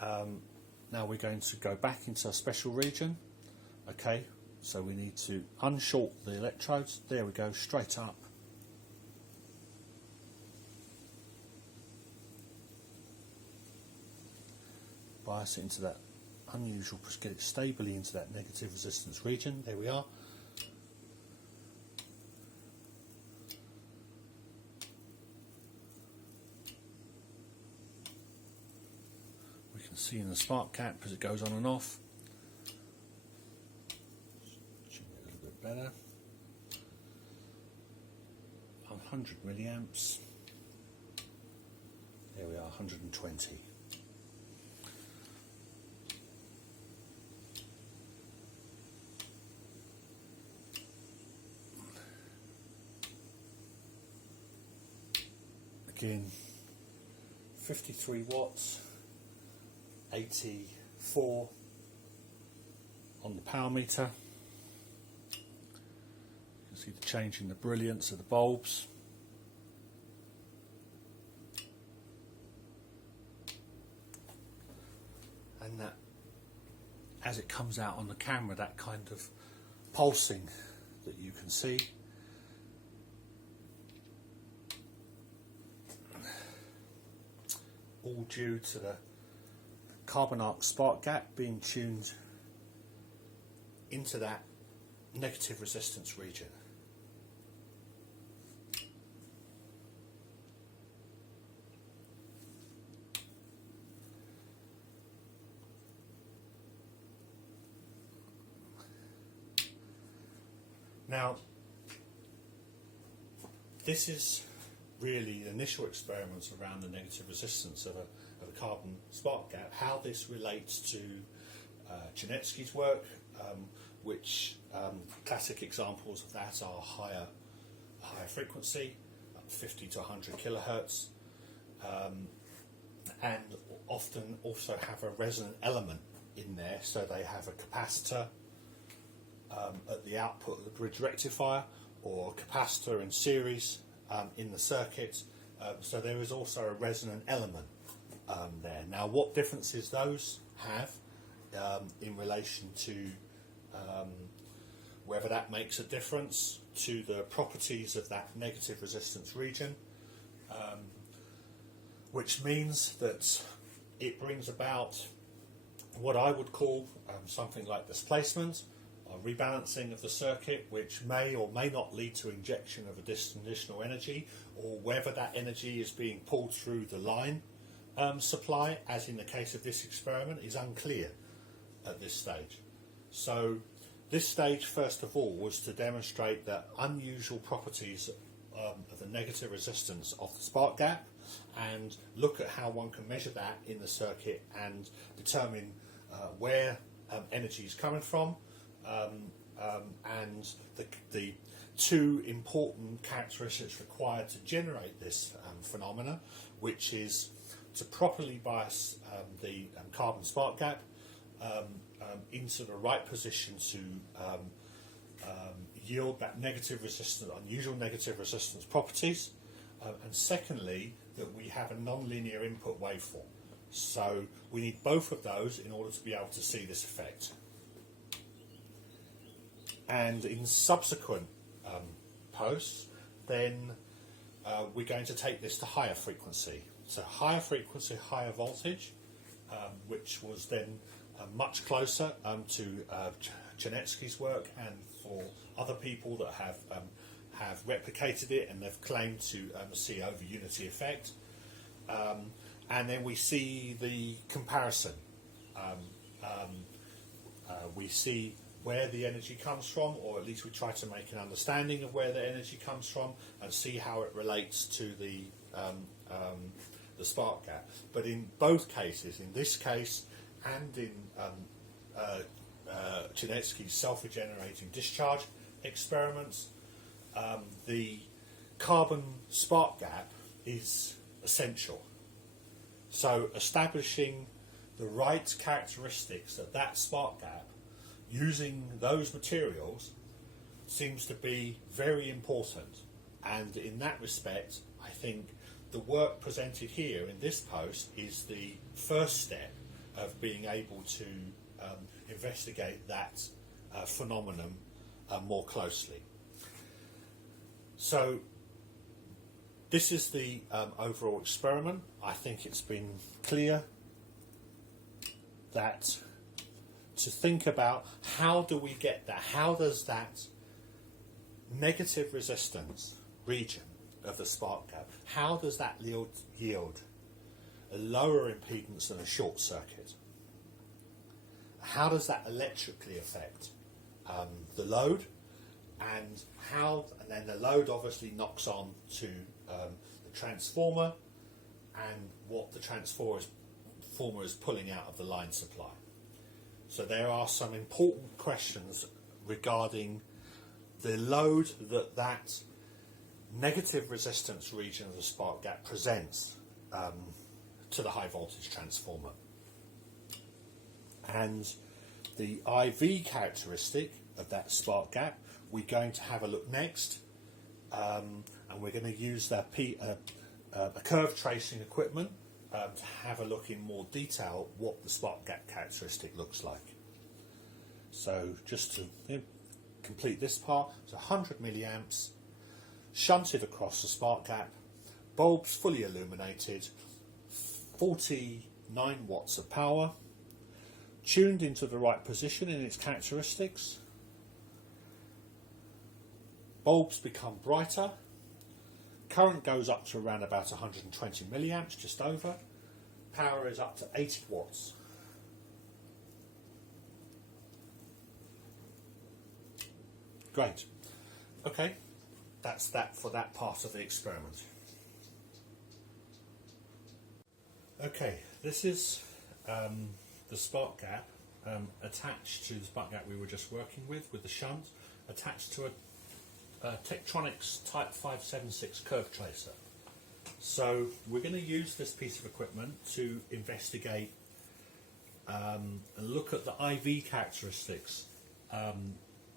Now we're going to go back into a special region. Okay, so we need to unshort the electrodes, there we go, straight up. Bias it into that unusual, get it stably into that negative resistance region. There we are. We can see in the spark gap as it goes on and off. Tune it a little bit better. 100 milliamps. There we are, 120. Again, 53 watts, 84 on the power meter. You can see the change in the brilliance of the bulbs. And that, as it comes out on the camera, that kind of pulsing that you can see. All due to the carbon arc spark gap being tuned into that negative resistance region. Now, this is really the initial experiments around the negative resistance of a carbon spark gap, how this relates to Janetsky's work, which classic examples of that are higher frequency, 50 to 100 kilohertz, and often also have a resonant element in there, so they have a capacitor at the output of the bridge rectifier, or a capacitor in series in the circuit, so there is also a resonant element there. Now, what differences those have in relation to whether that makes a difference to the properties of that negative resistance region, which means that it brings about what I would call something like displacement, or rebalancing of the circuit, which may or may not lead to injection of additional energy, or whether that energy is being pulled through the line supply, as in the case of this experiment, is unclear at this stage. So this stage, first of all, was to demonstrate the unusual properties of the negative resistance of the spark gap, and look at how one can measure that in the circuit and determine where energy is coming from, and the two important characteristics required to generate this phenomena, which is to properly bias the carbon spark gap into the right position to yield that negative resistance, unusual negative resistance properties, and secondly, that we have a non-linear input waveform. So we need both of those in order to be able to see this effect. And in subsequent posts, then we're going to take this to higher frequency. So higher frequency, higher voltage, which was then much closer to Janetsky's work, and for other people that have replicated it and they've claimed to see over unity effect. And then we see the comparison. We see where the energy comes from, or at least we try to make an understanding of where the energy comes from, and see how it relates to the spark gap. But in both cases, in this case and in Janetsky's self-regenerating discharge experiments, the carbon spark gap is essential. So establishing the right characteristics of that spark gap using those materials seems to be very important. And in that respect, I think the work presented here in this post is the first step of being able to investigate that phenomenon more closely. So this is the overall experiment. I think it's been clear that to think about how do we get that, how does that negative resistance region of the spark gap, how does that yield a lower impedance than a short circuit? How does that electrically affect the load, and then the load obviously knocks on to the transformer and what the transformer is pulling out of the line supply. So there are some important questions regarding the load that negative resistance region of the spark gap presents to the high voltage transformer. And the IV characteristic of that spark gap, we're going to have a look next, and we're going to use a curve tracing equipment to have a look in more detail what the spark gap characteristic looks like. So just to complete this part, it's 100 milliamps, shunted across the spark gap, bulbs fully illuminated, 49 watts of power, tuned into the right position in its characteristics. Bulbs become brighter, current goes up to around about 120 milliamps, just over, power is up to 80 watts. Great. Okay, that's that for that part of the experiment. Okay, this is the spark gap attached to the spark gap we were just working with the shunt, attached to a Tektronix Type 576 curve tracer. So we're going to use this piece of equipment to investigate and look at the IV characteristics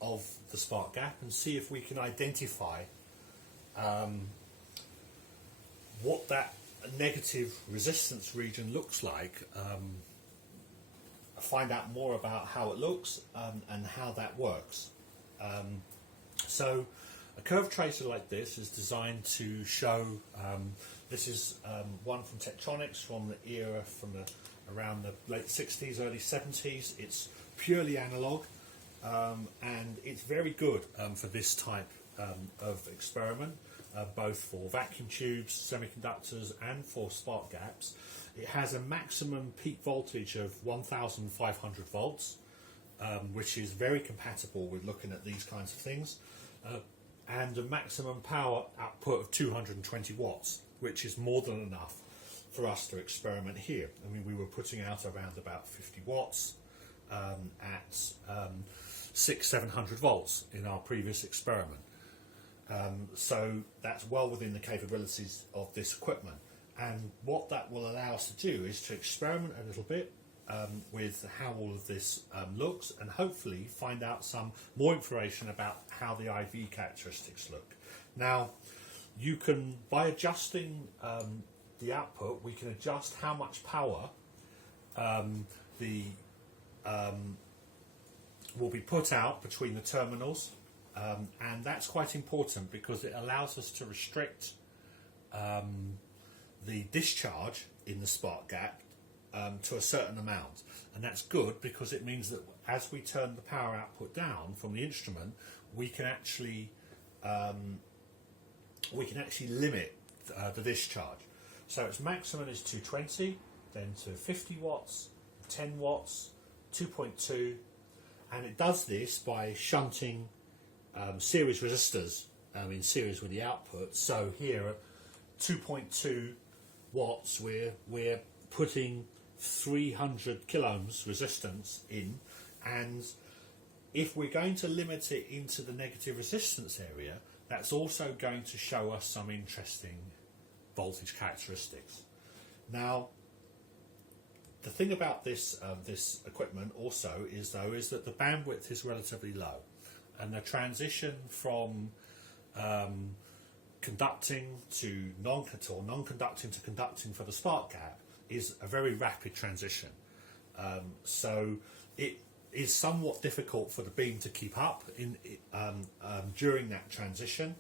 of the spark gap and see if we can identify what that negative resistance region looks like, find out more about how it looks and how that works. So a curve tracer like this is designed to show, this is one from Tektronix from the era from around the late 60s, early 70s. It's purely analog and it's very good for this type of experiment, both for vacuum tubes, semiconductors and for spark gaps. It has a maximum peak voltage of 1500 volts, which is very compatible with looking at these kinds of things, and a maximum power output of 220 watts, which is more than enough for us to experiment here. I mean, we were putting out around about 50 watts at 600-700 volts in our previous experiment. So that's well within the capabilities of this equipment. And what that will allow us to do is to experiment a little bit with how all of this looks, and hopefully find out some more information about how the IV characteristics look. Now, you can, by adjusting the output, we can adjust how much power will be put out between the terminals, and that's quite important because it allows us to restrict the discharge in the spark gap to a certain amount, and that's good because it means that as we turn the power output down from the instrument, we can actually limit the discharge. So its maximum is 220, then to 50 watts, 10 watts, 2.2, and it does this by shunting series resistors in series with the output. So here at 2.2 watts, we're putting 300 kiloohms resistance in, and if we're going to limit it into the negative resistance area, that's also going to show us some interesting voltage characteristics. Now, the thing about this this equipment also is that the bandwidth is relatively low, and the transition from conducting to non-conducting to conducting for the spark gap is a very rapid transition. So it is somewhat difficult for the beam to keep up during that transition.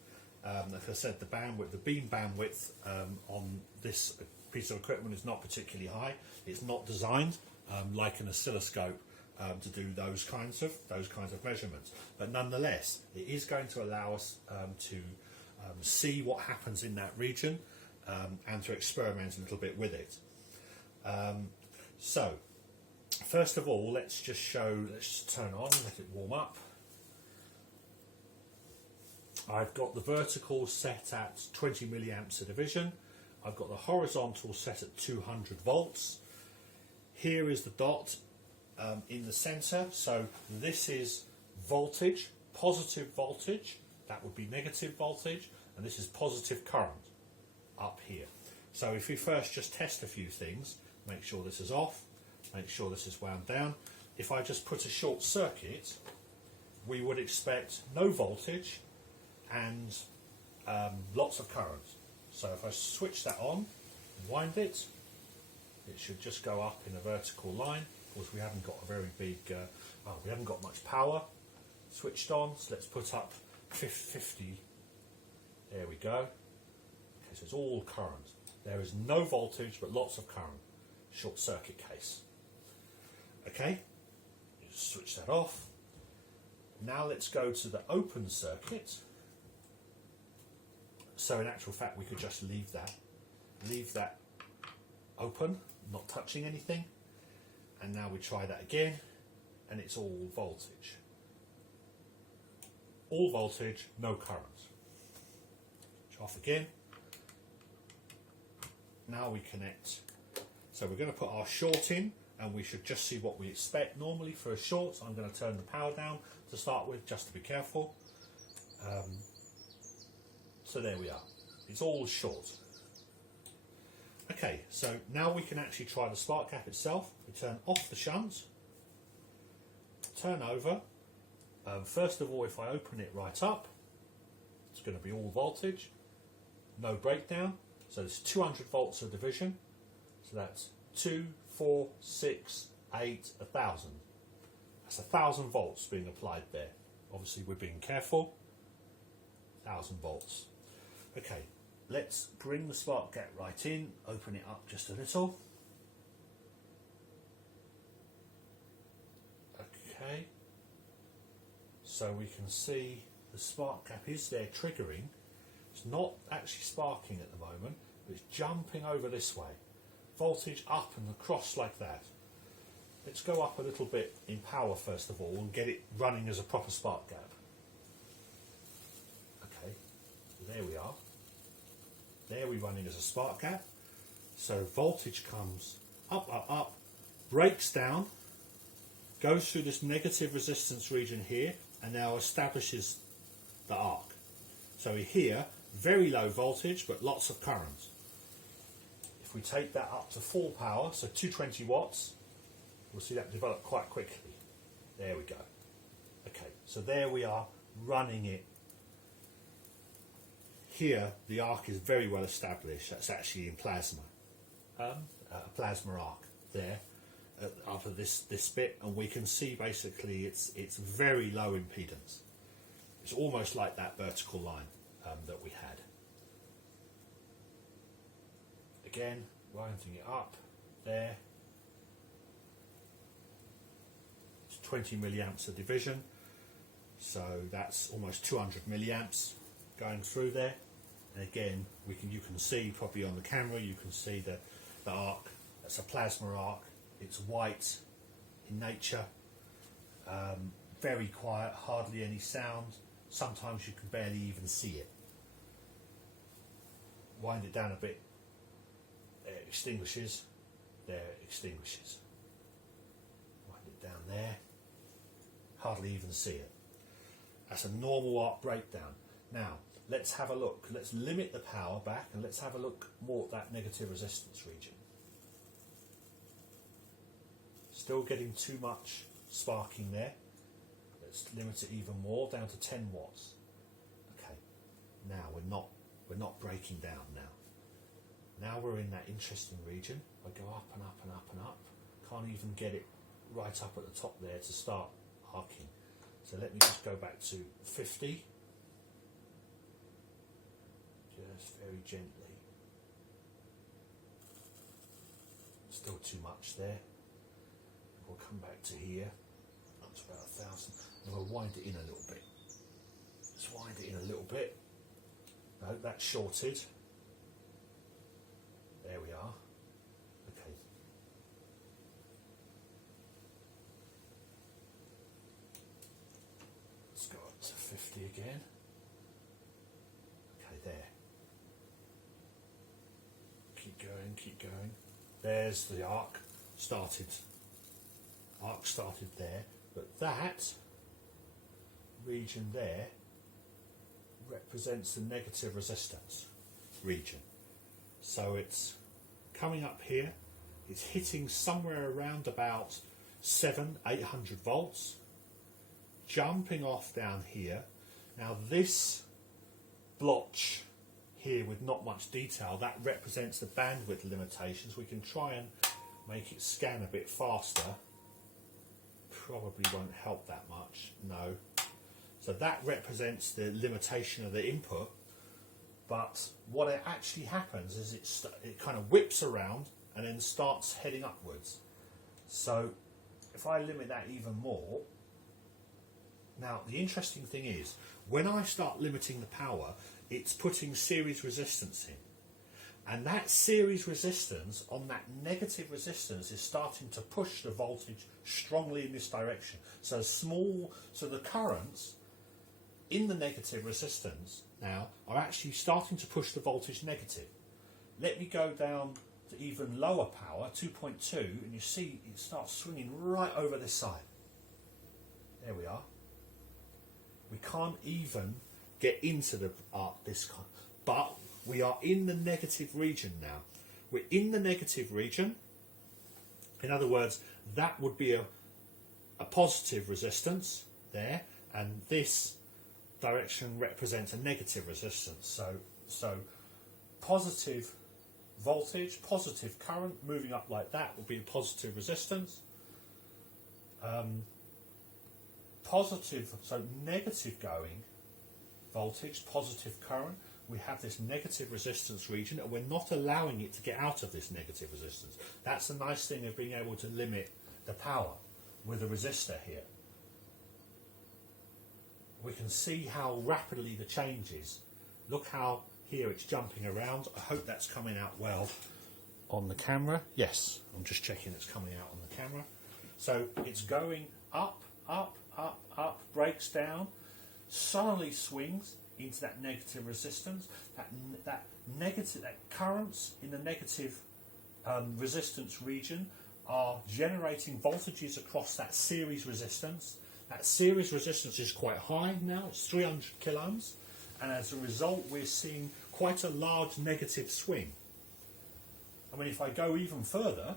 Like I said, the beam bandwidth on this piece of equipment is not particularly high. It's not designed like an oscilloscope to do those kinds of measurements, but nonetheless, it is going to allow us to see what happens in that region and to experiment a little bit with it. So, first of all, let's just turn on, let it warm up. I've got the vertical set at 20 milliamps a division. I've got the horizontal set at 200 volts. Here is the dot in the center. So this is voltage, positive voltage. That would be negative voltage, and this is positive current up here. So if we first just test a few things, make sure this is off, make sure this is wound down. If I just put a short circuit, we would expect no voltage and lots of current. So if I switch that on, wind it, it should just go up in a vertical line. Of course, we haven't got a very big, we haven't got much power switched on, so let's put up 50. There we go. Okay, so it's all current. There is no voltage, but lots of current. Short circuit case. Okay, just switch that off. Now let's go to the open circuit. So in actual fact, we could just leave that open, not touching anything. And now we try that again, and it's all voltage. all voltage, no current. Off again. Now we connect. So we're going to put our short in, and we should just see what we expect. Normally for a short, I'm going to turn the power down to start with, just to be careful. So there we are. It's all short. Okay, so now we can actually try the spark gap itself. We turn off the shunt, turn over. First of all, if I open it right up, it's going to be all voltage, no breakdown. So it's 200 volts of division. So that's 2, 4, 6, 8, 1,000. That's 1,000 volts being applied there. Obviously we're being careful. 1,000 volts. Okay, let's bring the spark gap right in, open it up just a little. Okay, so we can see the spark gap is there triggering. It's not actually sparking at the moment, but it's jumping over this way. Voltage up and across like that. Let's go up a little bit in power first of all and get it running as a proper spark gap. Okay, so there we are. There we're running as a spark gap. So voltage comes up, up, up, breaks down, goes through this negative resistance region here, and now establishes the arc. So here, very low voltage, but lots of current. If we take that up to full power, so 220 watts, we'll see that develop quite quickly. There we go. Okay, so there we are running it. Here, the arc is very well established. That's actually in plasma. A plasma arc there up at this bit, and we can see basically it's very low impedance. It's almost like that vertical line that we had. Again, winding it up there. It's 20 milliamps of division, so that's almost 200 milliamps going through there. And again, you can see probably on the camera, you can see the arc. That's a plasma arc. It's white in nature, very quiet, hardly any sound. Sometimes you can barely even see it. Wind it down a bit. There it extinguishes. There it extinguishes. Wind it down there. Hardly even see it. That's a normal arc breakdown. Now, let's have a look. Let's limit the power back and let's have a look more at that negative resistance region. Still getting too much sparking there. Let's limit it even more, down to 10 watts. Okay, now we're not breaking down now. Now we're in that interesting region. I go up and up and up and up. Can't even get it right up at the top there to start arcing. So let me just go back to 50. Just very gently. Still too much there. We'll come back to here. Up to about 1,000. And we'll wind it in a little bit. Let's wind it in a little bit. No, that's shorted. There we are. Okay. Let's go up to 50 again. Okay, there. Keep going, keep going. There's the arc started. Arc started there, but that region there represents the negative resistance region. So it's coming up here, it's hitting somewhere around about 800 volts, jumping off down here. Now this blotch here with not much detail, that represents the bandwidth limitations. We can try and make it scan a bit faster. Probably won't help that much, no. So that represents the limitation of the input, but what it actually happens is it kind of whips around and then starts heading upwards. So if I limit that even more, now the interesting thing is, when I start limiting the power, it's putting series resistance in. And that series resistance on that negative resistance is starting to push the voltage strongly in this direction. So the currents in the negative resistance now are actually starting to push the voltage negative. Let me go down to even lower power, 2.2, and you see it starts swinging right over this side. There we are. We can't even get into the this kind, but we are in the negative region now. We're in the negative region. In other words, that would be a positive resistance there, and this direction represents a negative resistance. So positive voltage, positive current moving up like that will be a positive resistance. Positive, so negative going voltage, positive current, we have this negative resistance region, and we're not allowing it to get out of this negative resistance. That's the nice thing of being able to limit the power with a resistor here. We can see how rapidly the change is. Look how here it's jumping around. I hope that's coming out well on the camera. Yes, I'm just checking it's coming out on the camera. So it's going up, up, up, up, breaks down, suddenly swings into that negative resistance. That currents in the negative resistance region are generating voltages across that series resistance. That series resistance is quite high now, it's 300 kilo ohms, and as a result we're seeing quite a large negative swing. I mean, if I go even further,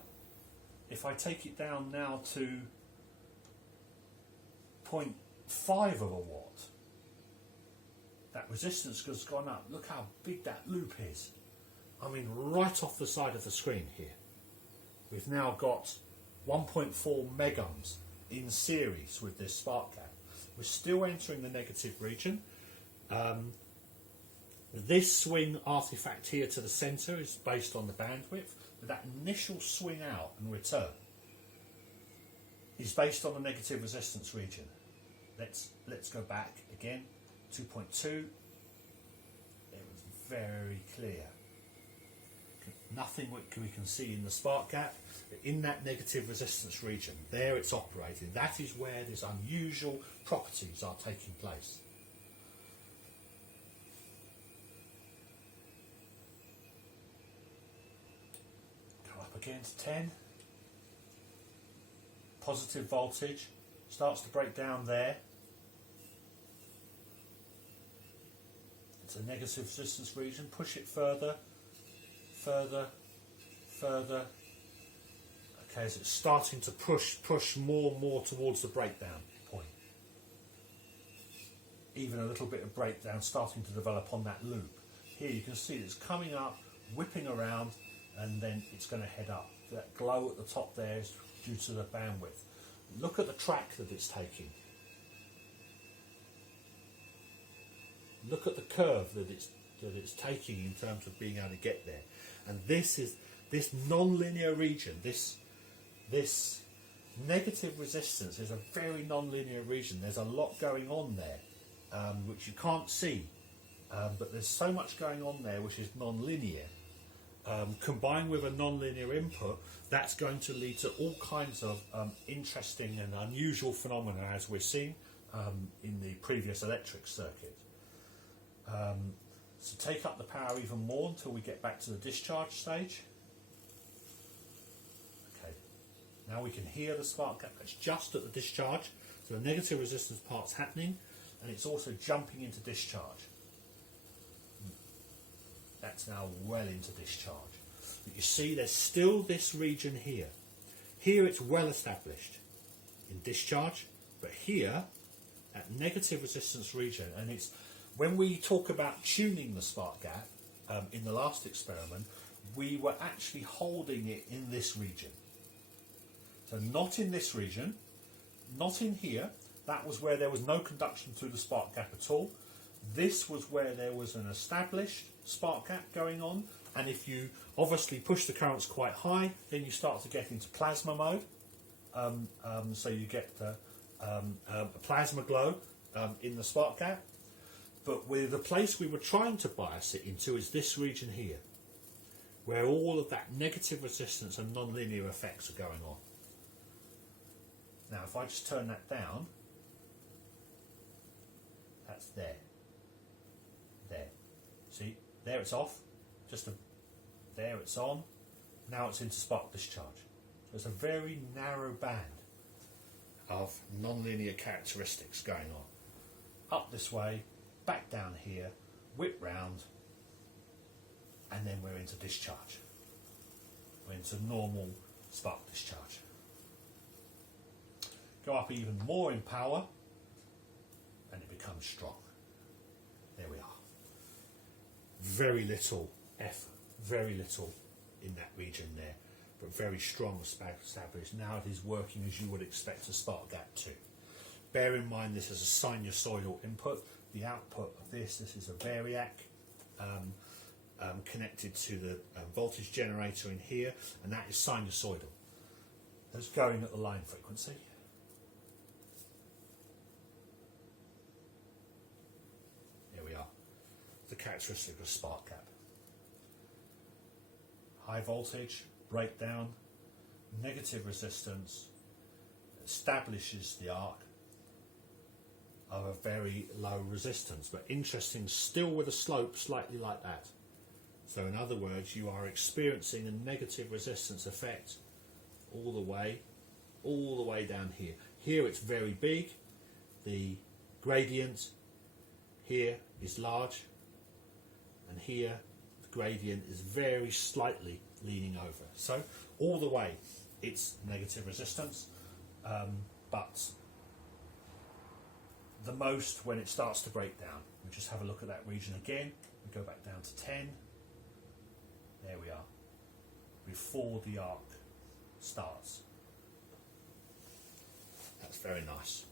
if I take it down now to 0.5 of a watt, that resistance has gone up. Look how big that loop is. I mean, right off the side of the screen here. We've now got 1.4 megohms in series with this spark gap. We're still entering the negative region. This swing artifact here to the centre is based on the bandwidth, but that initial swing out and return is based on the negative resistance region. Let's go back again. 2.2. It was very clear. Nothing we can see in the spark gap, but in that negative resistance region, there it's operating. That is where these unusual properties are taking place. Go up again to 10. Positive voltage starts to break down there. It's a negative resistance region. Push it further, further, further. Okay, so it's starting to push more and more towards the breakdown point. Even a little bit of breakdown starting to develop on that loop. Here you can see it's coming up, whipping around, and then it's going to head up. That glow at the top there is due to the bandwidth. Look at the track that it's taking. Look at the curve that it's taking in terms of being able to get there. And this is this non-linear region, this negative resistance is a very non-linear region. There's a lot going on there, which you can't see, but there's so much going on there which is non-linear. Combined with a non-linear input, that's going to lead to all kinds of interesting and unusual phenomena, as we're seeing in the previous electric circuit. So take up the power even more until we get back to the discharge stage. Okay, now we can hear the spark gap. It's just at the discharge, so the negative resistance part's happening, and it's also jumping into discharge. That's now well into discharge. But you see there's still this region here. Here it's well established in discharge, but here, that negative resistance region, and it's when we talk about tuning the spark gap in the last experiment, we were actually holding it in this region. So not in this region, not in here. That was where there was no conduction through the spark gap at all. This was where there was an established spark gap going on, and if you obviously push the currents quite high, then you start to get into plasma mode. So you get a plasma glow in the spark gap. But the place we were trying to bias it into is this region here, where all of that negative resistance and non-linear effects are going on. Now if I just turn that down, That's there. There. See, there it's off. There it's on. Now it's into spark discharge. So it's a very narrow band of non-linear characteristics going on. Up this way, back down here, whip round, and then we're into discharge. We're into normal spark discharge. Go up even more in power, and it becomes strong. There we are. Very little effort, very little in that region there, but very strong established. Now it is working as you would expect a spark gap to. Bear in mind this is a sinusoidal input. The output of this is a Variac connected to the voltage generator in here, and that is sinusoidal. That's going at the line frequency. Here we are. The characteristic of spark gap. High voltage, breakdown, negative resistance, establishes the arc of a very low resistance, but interesting, still with a slope slightly like that. So in other words, you are experiencing a negative resistance effect all the way down here. Here it's very big, the gradient here is large, and here the gradient is very slightly leaning over. So all the way it's negative resistance, but the most when it starts to break down. We just have a look at that region again. We go back down to 10. There we are, before the arc starts. That's very nice.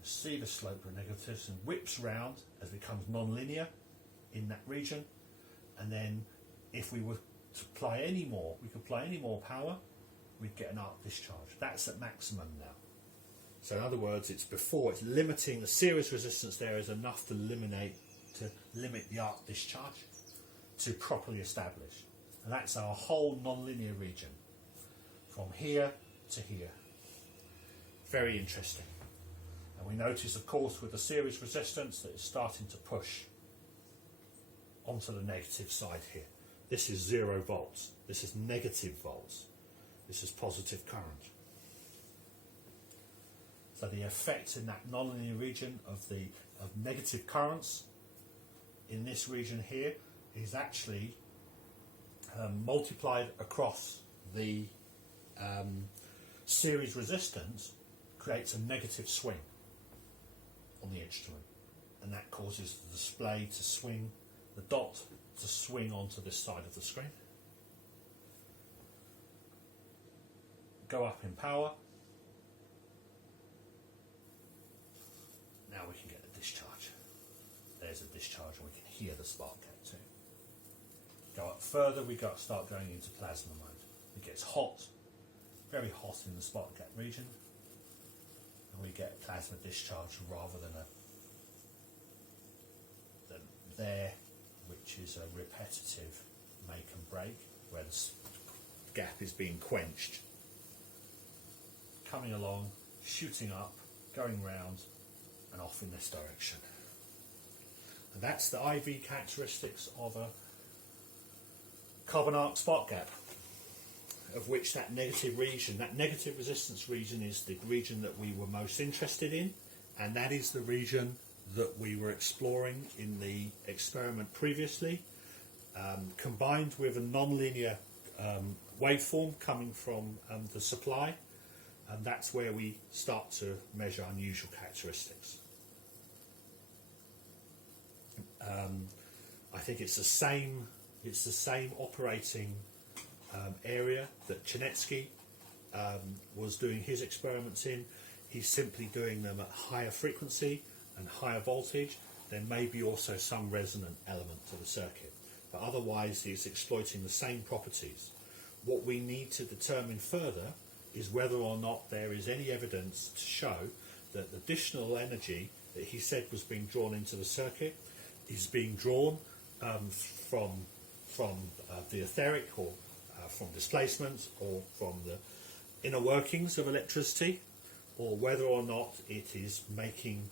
You see the slope of negatives and whips round as it becomes non-linear in that region, and then if we were to apply any more, we could apply any more power, we'd get an arc discharge. That's at maximum now. So in other words, it's limiting the series resistance there is enough to limit the arc discharge to properly establish. And that's our whole non-linear region, from here to here. Very interesting. And we notice, of course, with the series resistance that it's starting to push onto the negative side here. This is 0 volts. This is negative volts. This is positive current. So the effect in that non-linear region of negative currents in this region here is actually multiplied across the series resistance, creates a negative swing on the instrument, and that causes the display to swing, the dot to swing onto this side of the screen. Go up in power. Now we can get a discharge. There's a discharge, and we can hear the spark gap too. Go up further, we start going into plasma mode. It gets hot, very hot in the spark gap region, and we get plasma discharge rather than there, which is a repetitive make and break, where the gap is being quenched. Coming along, shooting up, going round, and off in this direction. And that's the IV characteristics of a carbon arc spark gap, of which that negative region, that negative resistance region, is the region that we were most interested in, and that is the region that we were exploring in the experiment previously, combined with a non-linear waveform coming from the supply, and that's where we start to measure unusual characteristics. I think it's the same operating area that Janetsky was doing his experiments in. He's simply doing them at higher frequency and higher voltage. There may be also some resonant element to the circuit, but otherwise he's exploiting the same properties. What we need to determine further is whether or not there is any evidence to show that the additional energy that he said was being drawn into the circuit is being drawn from the etheric, or from displacement, or from the inner workings of electricity, or whether or not it is making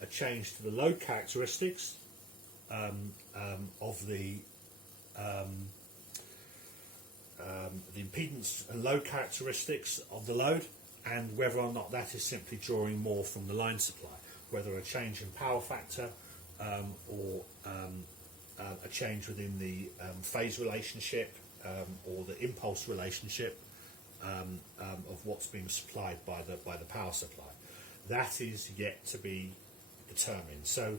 a change to the load characteristics of the impedance and load characteristics of the load, and whether or not that is simply drawing more from the line supply, whether a change in power factor or a change within the phase relationship or the impulse relationship of what's being supplied by the power supply. That is yet to be determined. So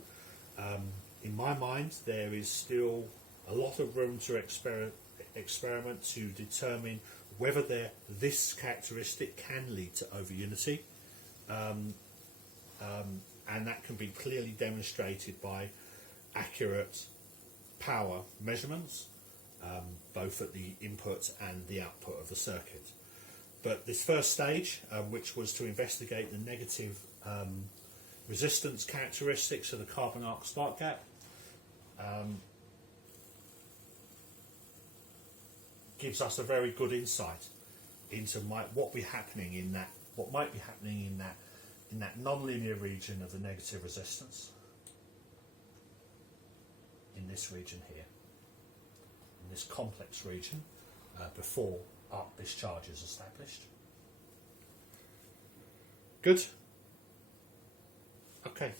in my mind there is still a lot of room to experiment to determine whether this characteristic can lead to over-unity, and that can be clearly demonstrated by accurate power measurements, both at the input and the output of the circuit. But this first stage, which was to investigate the negative resistance characteristics of the carbon arc spark gap, gives us a very good insight into what might be happening in that non-linear region of the negative resistance, in this region here, in this complex region, before arc discharge is established. Good? Okay.